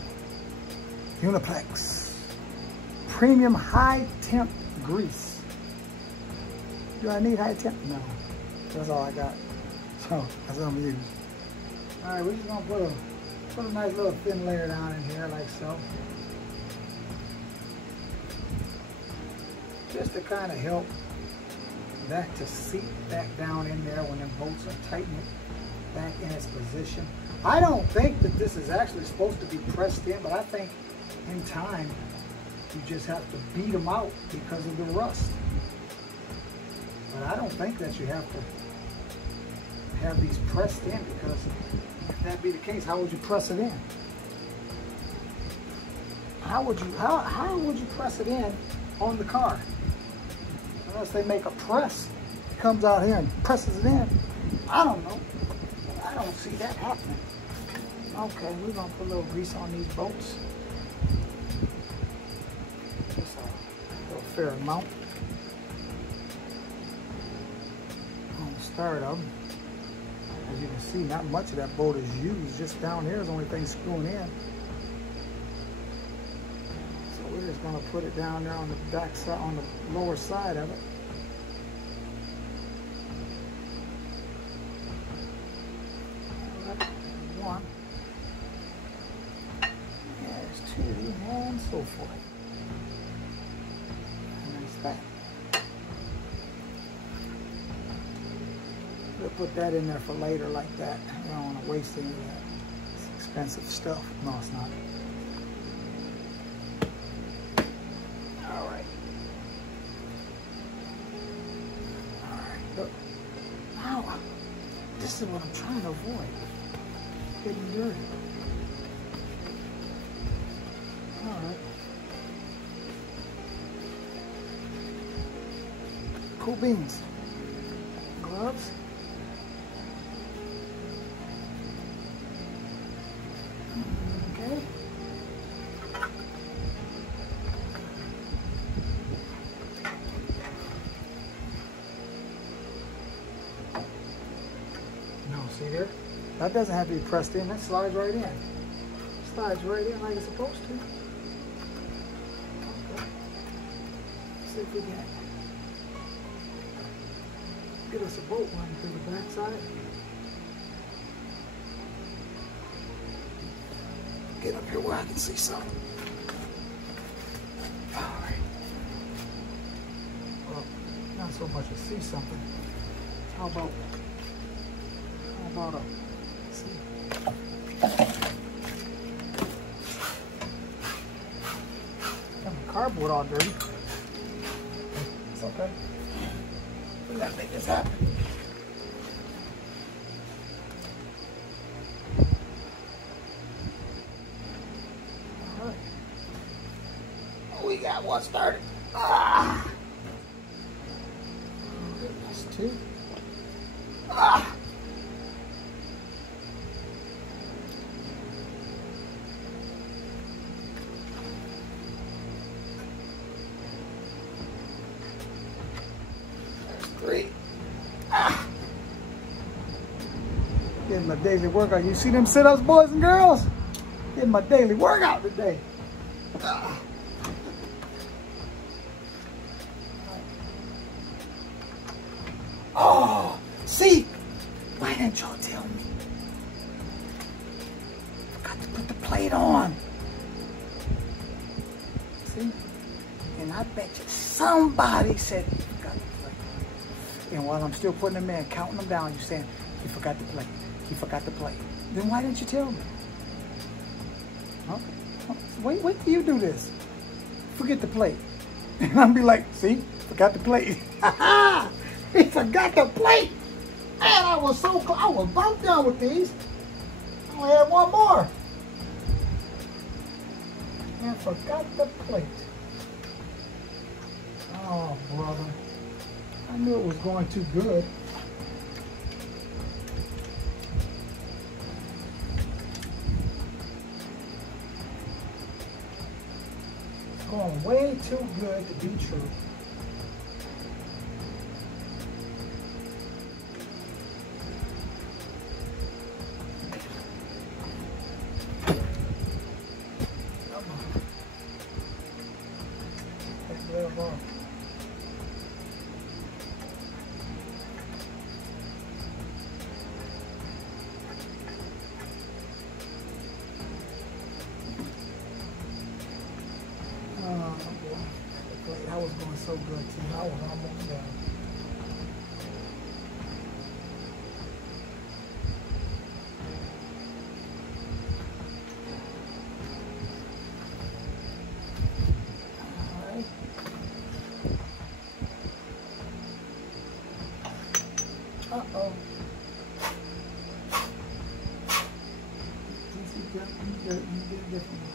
Uniplex Premium High Temp Grease. Do I need high temp? No. That's all I got. So that's what I'm gonna use. All right, we're just gonna put a nice little thin layer down in here like so. Just to kind of help that to seep back down in there when the bolts are tightened back in its position. I don't think that this is actually supposed to be pressed in, but I think in time you just have to beat them out because of the rust. But I don't think that you have to have these pressed in, because if that be the case, how would you press it in? How would you press it in on the car? Unless they make a press, it comes out here and presses it in. I don't know. I don't see that happening. Okay, we're gonna put a little grease on these bolts. Just a little fair amount. On the start of them. As you can see, not much of that bolt is used. Just down here is the only thing screwing in. So we're just gonna put it down there on the back side, on the lower side of it. One. There's two, and so forth. And there's that. We'll put that in there for later like that. We don't want to waste any of that. It's expensive stuff. No, it's not. All right. All right. Look. Now, this is what I'm trying to avoid. Getting dirty. All right. Cool beans. That doesn't have to be pressed in. That slides right in. Slides right in like it's supposed to. Okay. Let's see if we can get us a bolt run to the back side. Get up here where I can see something. All right. Well, not so much to see something. How about a see? Got my cardboard all dirty. It's okay. We gotta make this happen. All right. We got one started. Ah. That's two. Ah. Three. Ah. Getting my daily workout. You see them sit-ups, boys and girls? Getting my daily workout today. Ah. Oh, see? Why didn't y'all tell me? Forgot to put the plate on. See? And I bet you somebody said he forgot the plate. And while I'm still putting them in, counting them down, you're saying, he forgot the plate. He forgot the plate. Then why didn't you tell me? Okay. Wait till you do this. Forget the plate. And I'll be like, see? Forgot the plate. He forgot the plate. Man, I was so close. I was about done with these. I only had one more. And forgot the plate. Oh, brother. I knew it was going too good. It's going way too good to be true. That was going so good too. I was almost done. Alright. Uh-oh. You did it differently.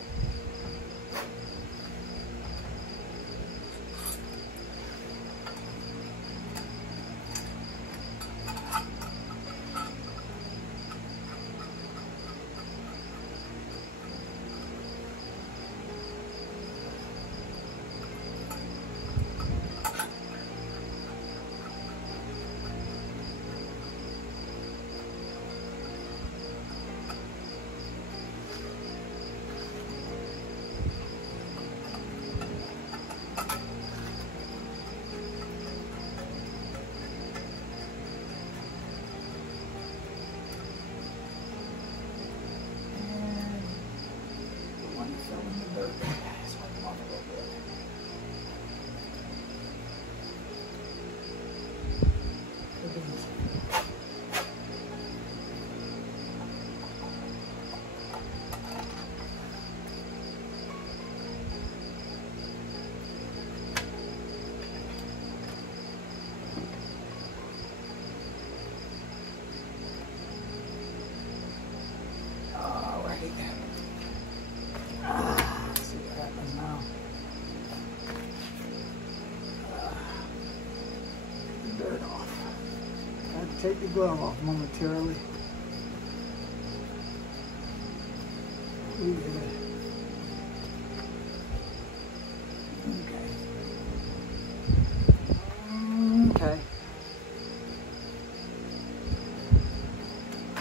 See what happens now. Get the dirt off. I have to take the glove off momentarily. Okay.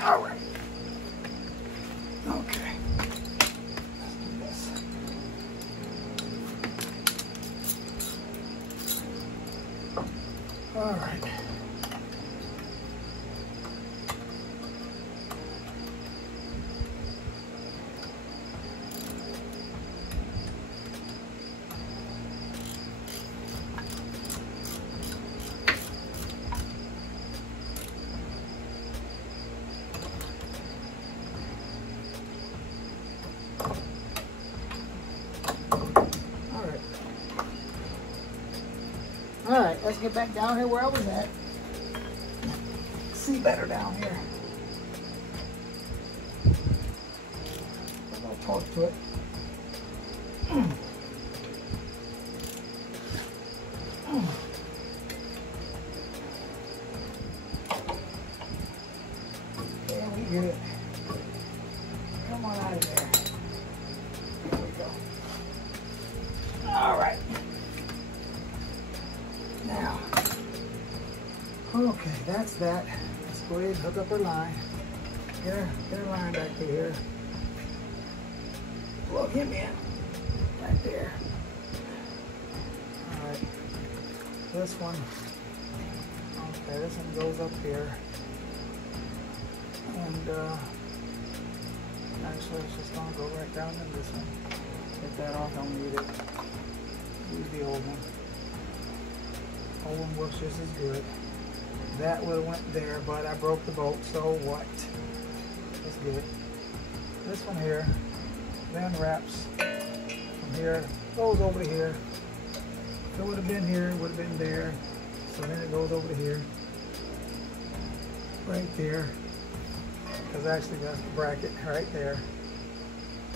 All right. Okay. Let's do this. All right. All right, let's get back down here where I was at. See better down here. I'll talk to it. Yeah, we get it. Come on out of there. There we go. All right. Now, okay, that's that. Let's go ahead and hook up her line. Get her line back to here. Plug him in. Right there. Alright. This one. Okay, this one goes up here. And actually it's just gonna go right down in this one. Take that off, don't need it. Use the old one. Old one works just as good. That would have went there, but I broke the bolt, so what? That's good. This one here, then wraps from here, goes over to here. If it would have been here, it would have been there. So then it goes over to here. Right there. Because actually that's the bracket right there.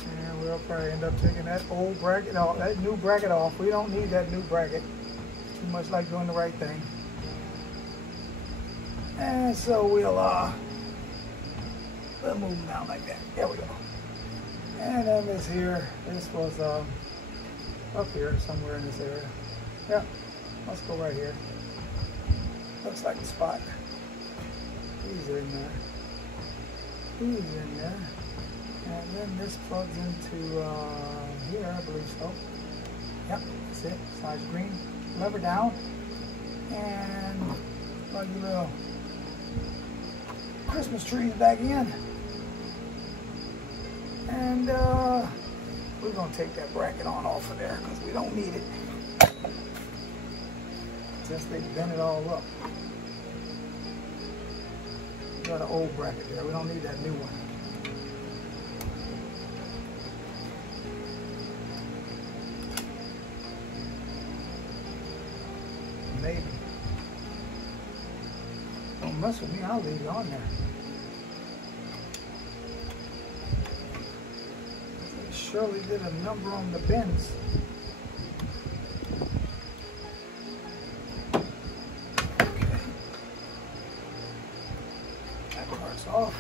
And we'll probably end up taking that old bracket off, that new bracket off. We don't need that new bracket. Too much like doing the right thing. And so we'll move them down like that. There we go. And then this here, this was up here somewhere in this area. Yeah, let's go right here. Looks like the spot. These are in there. These are in there. And then this plugs into here, I believe so. Yep, that's it. Slides green. Lever down. And plug your little Christmas trees back in. And we're going to take that bracket on off of there because we don't need it. Since they bent it all up. We got an old bracket there. We don't need that new one. Maybe. Don't mess with me, I'll leave it on there. They surely did a number on the bends. Okay. That part's off.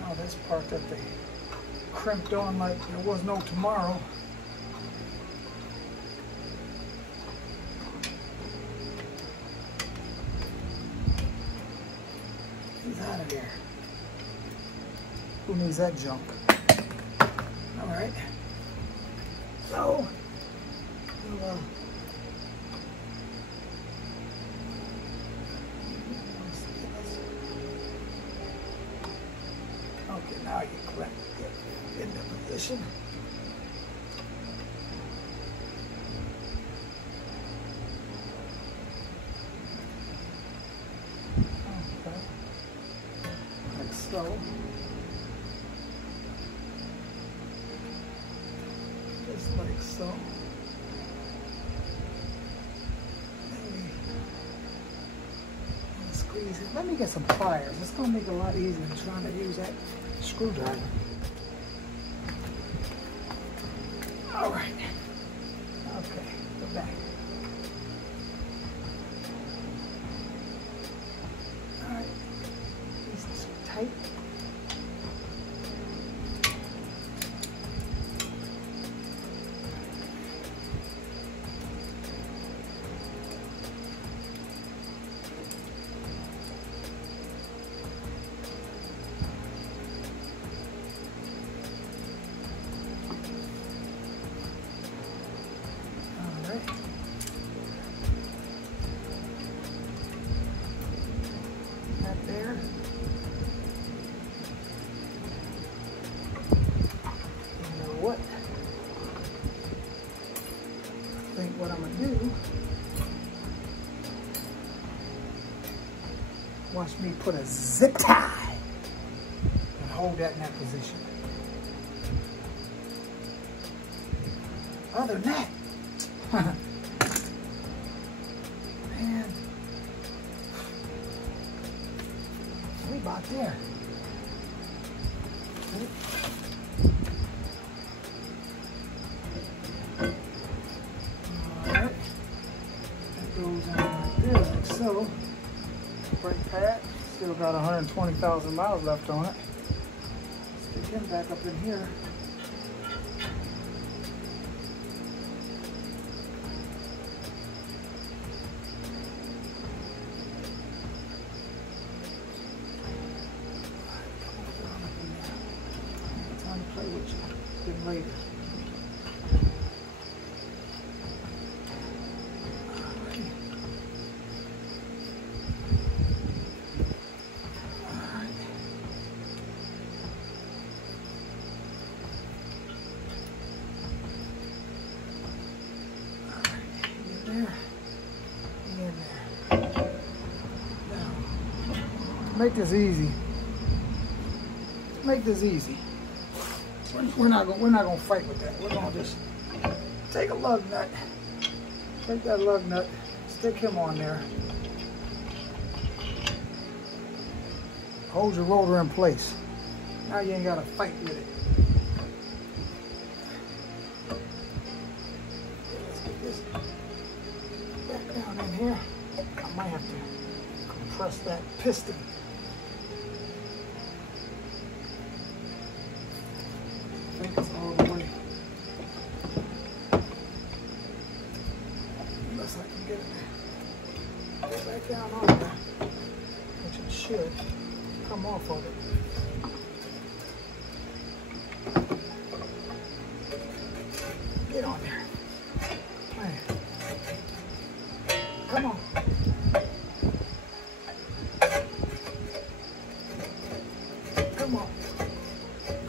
Now this part that they crimped on like there was no tomorrow. Out of there. Who needs that junk? All right. So, we'll, okay, now you click it into position. So, just like so. Maybe squeeze it. Let me get some pliers. It's going to make it a lot easier than trying to use that screwdriver. All right. Okay, go back. All right. This is tight. watch me put a zip tie and hold that in that position. Other than that, man, we about there. Alright, that goes on like this, like so. Brake pad, still got 120,000 miles left on it. Stick him back up in here. Time to play with you. Get later. Make this easy. Make this easy. We're not gonna fight with that. We're gonna just take a lug nut. Take that lug nut. Stick him on there. Hold your rotor in place. Now you ain't gotta fight with it. Let's get this back down in here. I might have to compress that piston. I think it's all the way. Unless I can get it back down on there, which it should come off of it. Get on there. Man. Come on. Come on.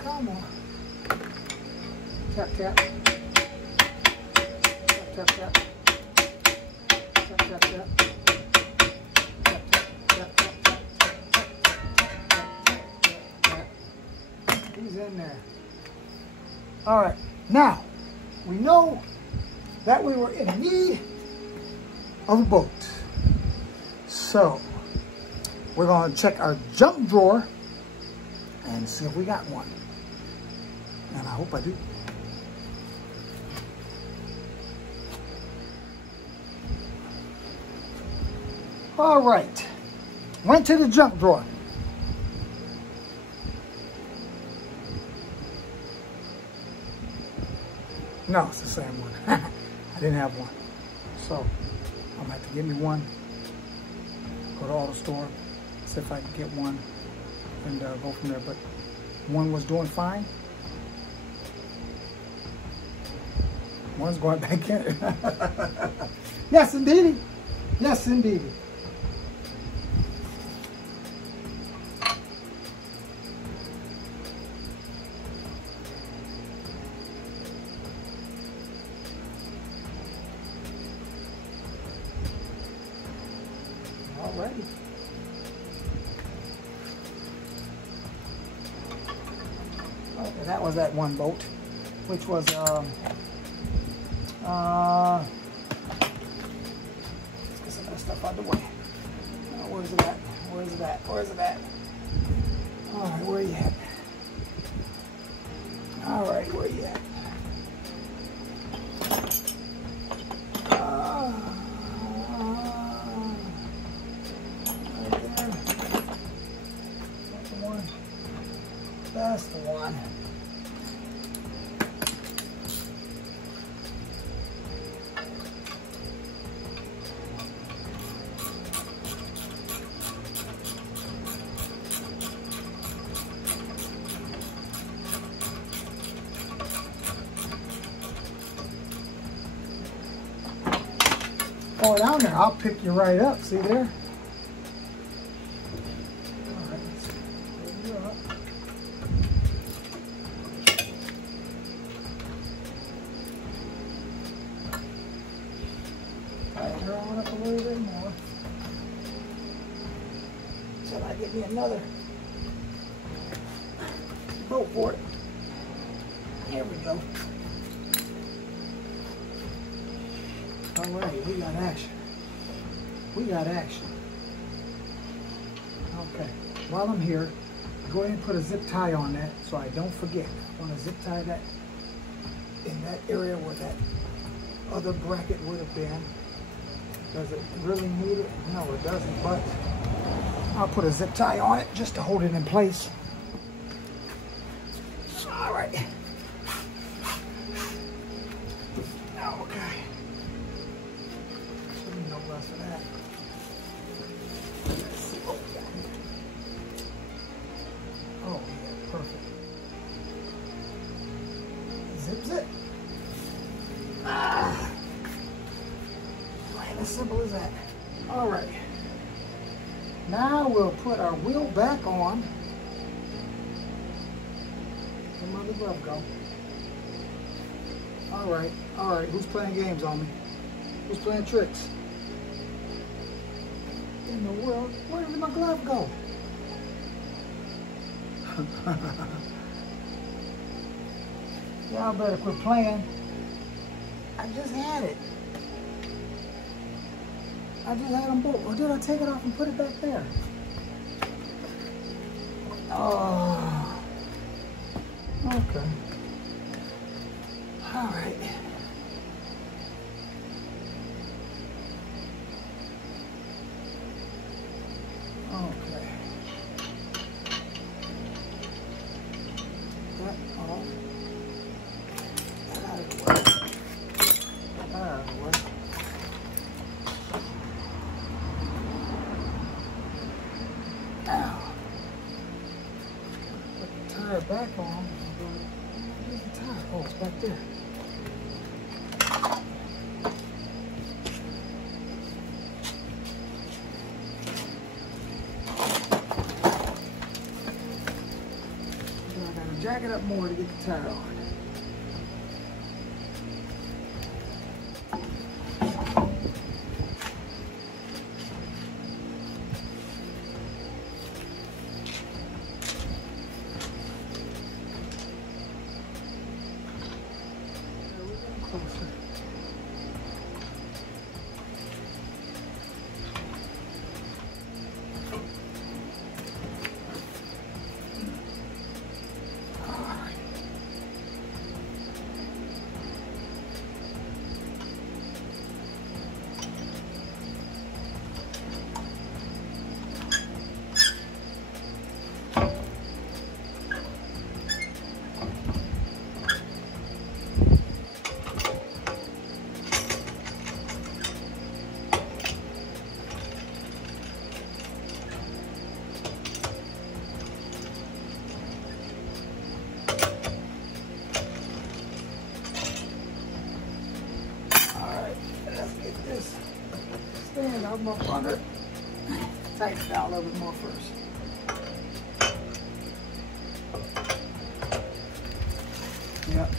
Come on. Tap, tap. Tap, tap, tap. Tap, tap, tap. Tap, tap, tap, tap, tap. He's in there. All right. Now, we know that we were in need of a boat. So, we're going to check our junk drawer and see if we got one. And I hope I do. All right. Went to the junk drawer. No, it's the same one. I didn't have one. So, I'm going to have to get me one. Go to the store, see if I can get one, and go from there. But one was doing fine. One's going back in it. Yes, indeed. Yes, indeed. Alrighty. Okay, that was that one boat, which was let's get some of that stuff out of the way. Where's it at? Where's it at? Where's it at? Alright, where you at? Alright, where you at? That's the one. Oh, down there. I'll pick you right up. See there? All right, let's pick you up. Tighten her on up a little bit more. get me another boat for it. There we go. All right, we got action. We got action. Okay, while I'm here, go ahead and put a zip tie on that so I don't forget. I want to zip tie that in that area where that other bracket would have been. Does it really need it? No, it doesn't, but I'll put a zip tie on it just to hold it in place. All right. Okay. Shouldn't be no less of that. Let's see what we got here. Oh, yeah, perfect. Zip, zip. Ah. Plain as simple as that. All right. Now we'll put our wheel back on. Where'd my other glove go? All right. Who's playing games on me? Who's playing tricks? In the world, where did my glove go? Y'all better quit playing. I just had it. I just had them both. Or did I take it off and put it back there? Oh. Okay. All right. Okay. That off. That out of the way. That out of the way. Now, put the tire back on. Where's the tire? Oh, it's back there. Jack it up more to get the tire on. We're getting closer. Stand out my front. Tighten it down a little bit more first. Yep.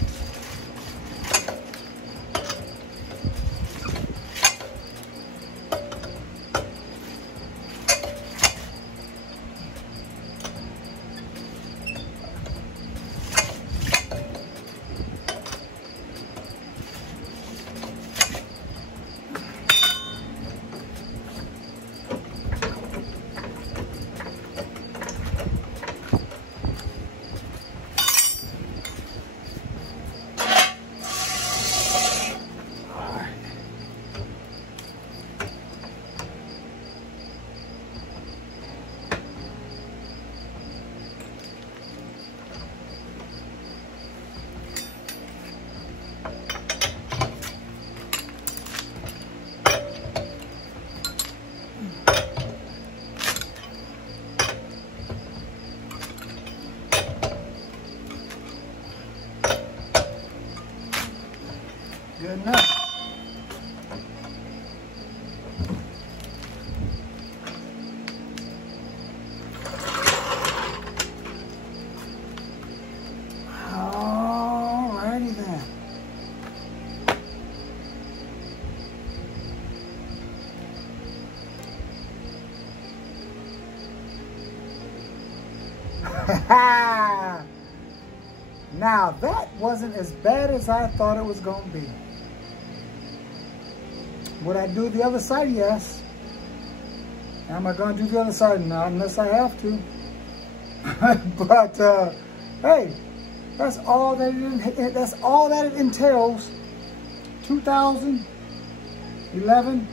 Good enough. Alrighty then. Now, that wasn't as bad as I thought it was going to be. Would I do the other side? Yes. Am I going to do the other side? Not unless I have to. But, hey, that's all that it entails. 2011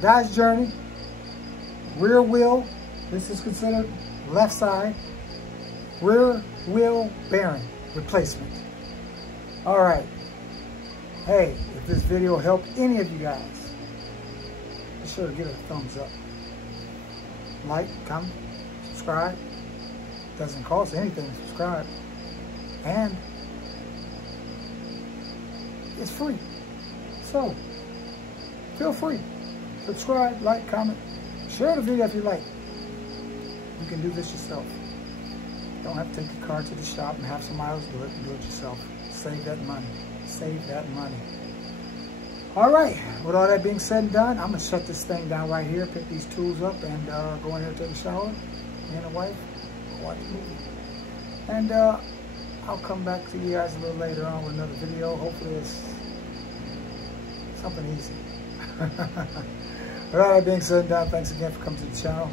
Dodge Journey, rear wheel. This is considered left side. Rear wheel bearing replacement. All right. Hey, if this video helped any of you guys, be sure to give it a thumbs up. Like, comment, subscribe. Doesn't cost anything to subscribe. And it's free. So, feel free. Subscribe, like, comment. Share the video if you like. You can do this yourself. You don't have to take your car to the shop and have somebody else do it. Do it yourself. Save that money. Save that money. All right. With all that being said and done, I'm going to shut this thing down right here, pick these tools up, and go in here and take a shower. Me and the wife watch a movie. And I'll come back to you guys a little later on with another video. Hopefully it's something easy. With all that being said and done, thanks again for coming to the channel.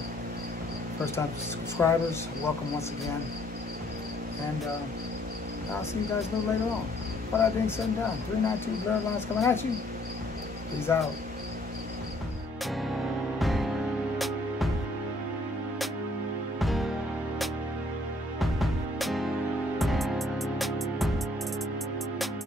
First time subscribers, welcome once again. And I'll see you guys a little later on. With all that being said and done, 392 Blurred Lines coming at you. Peace out.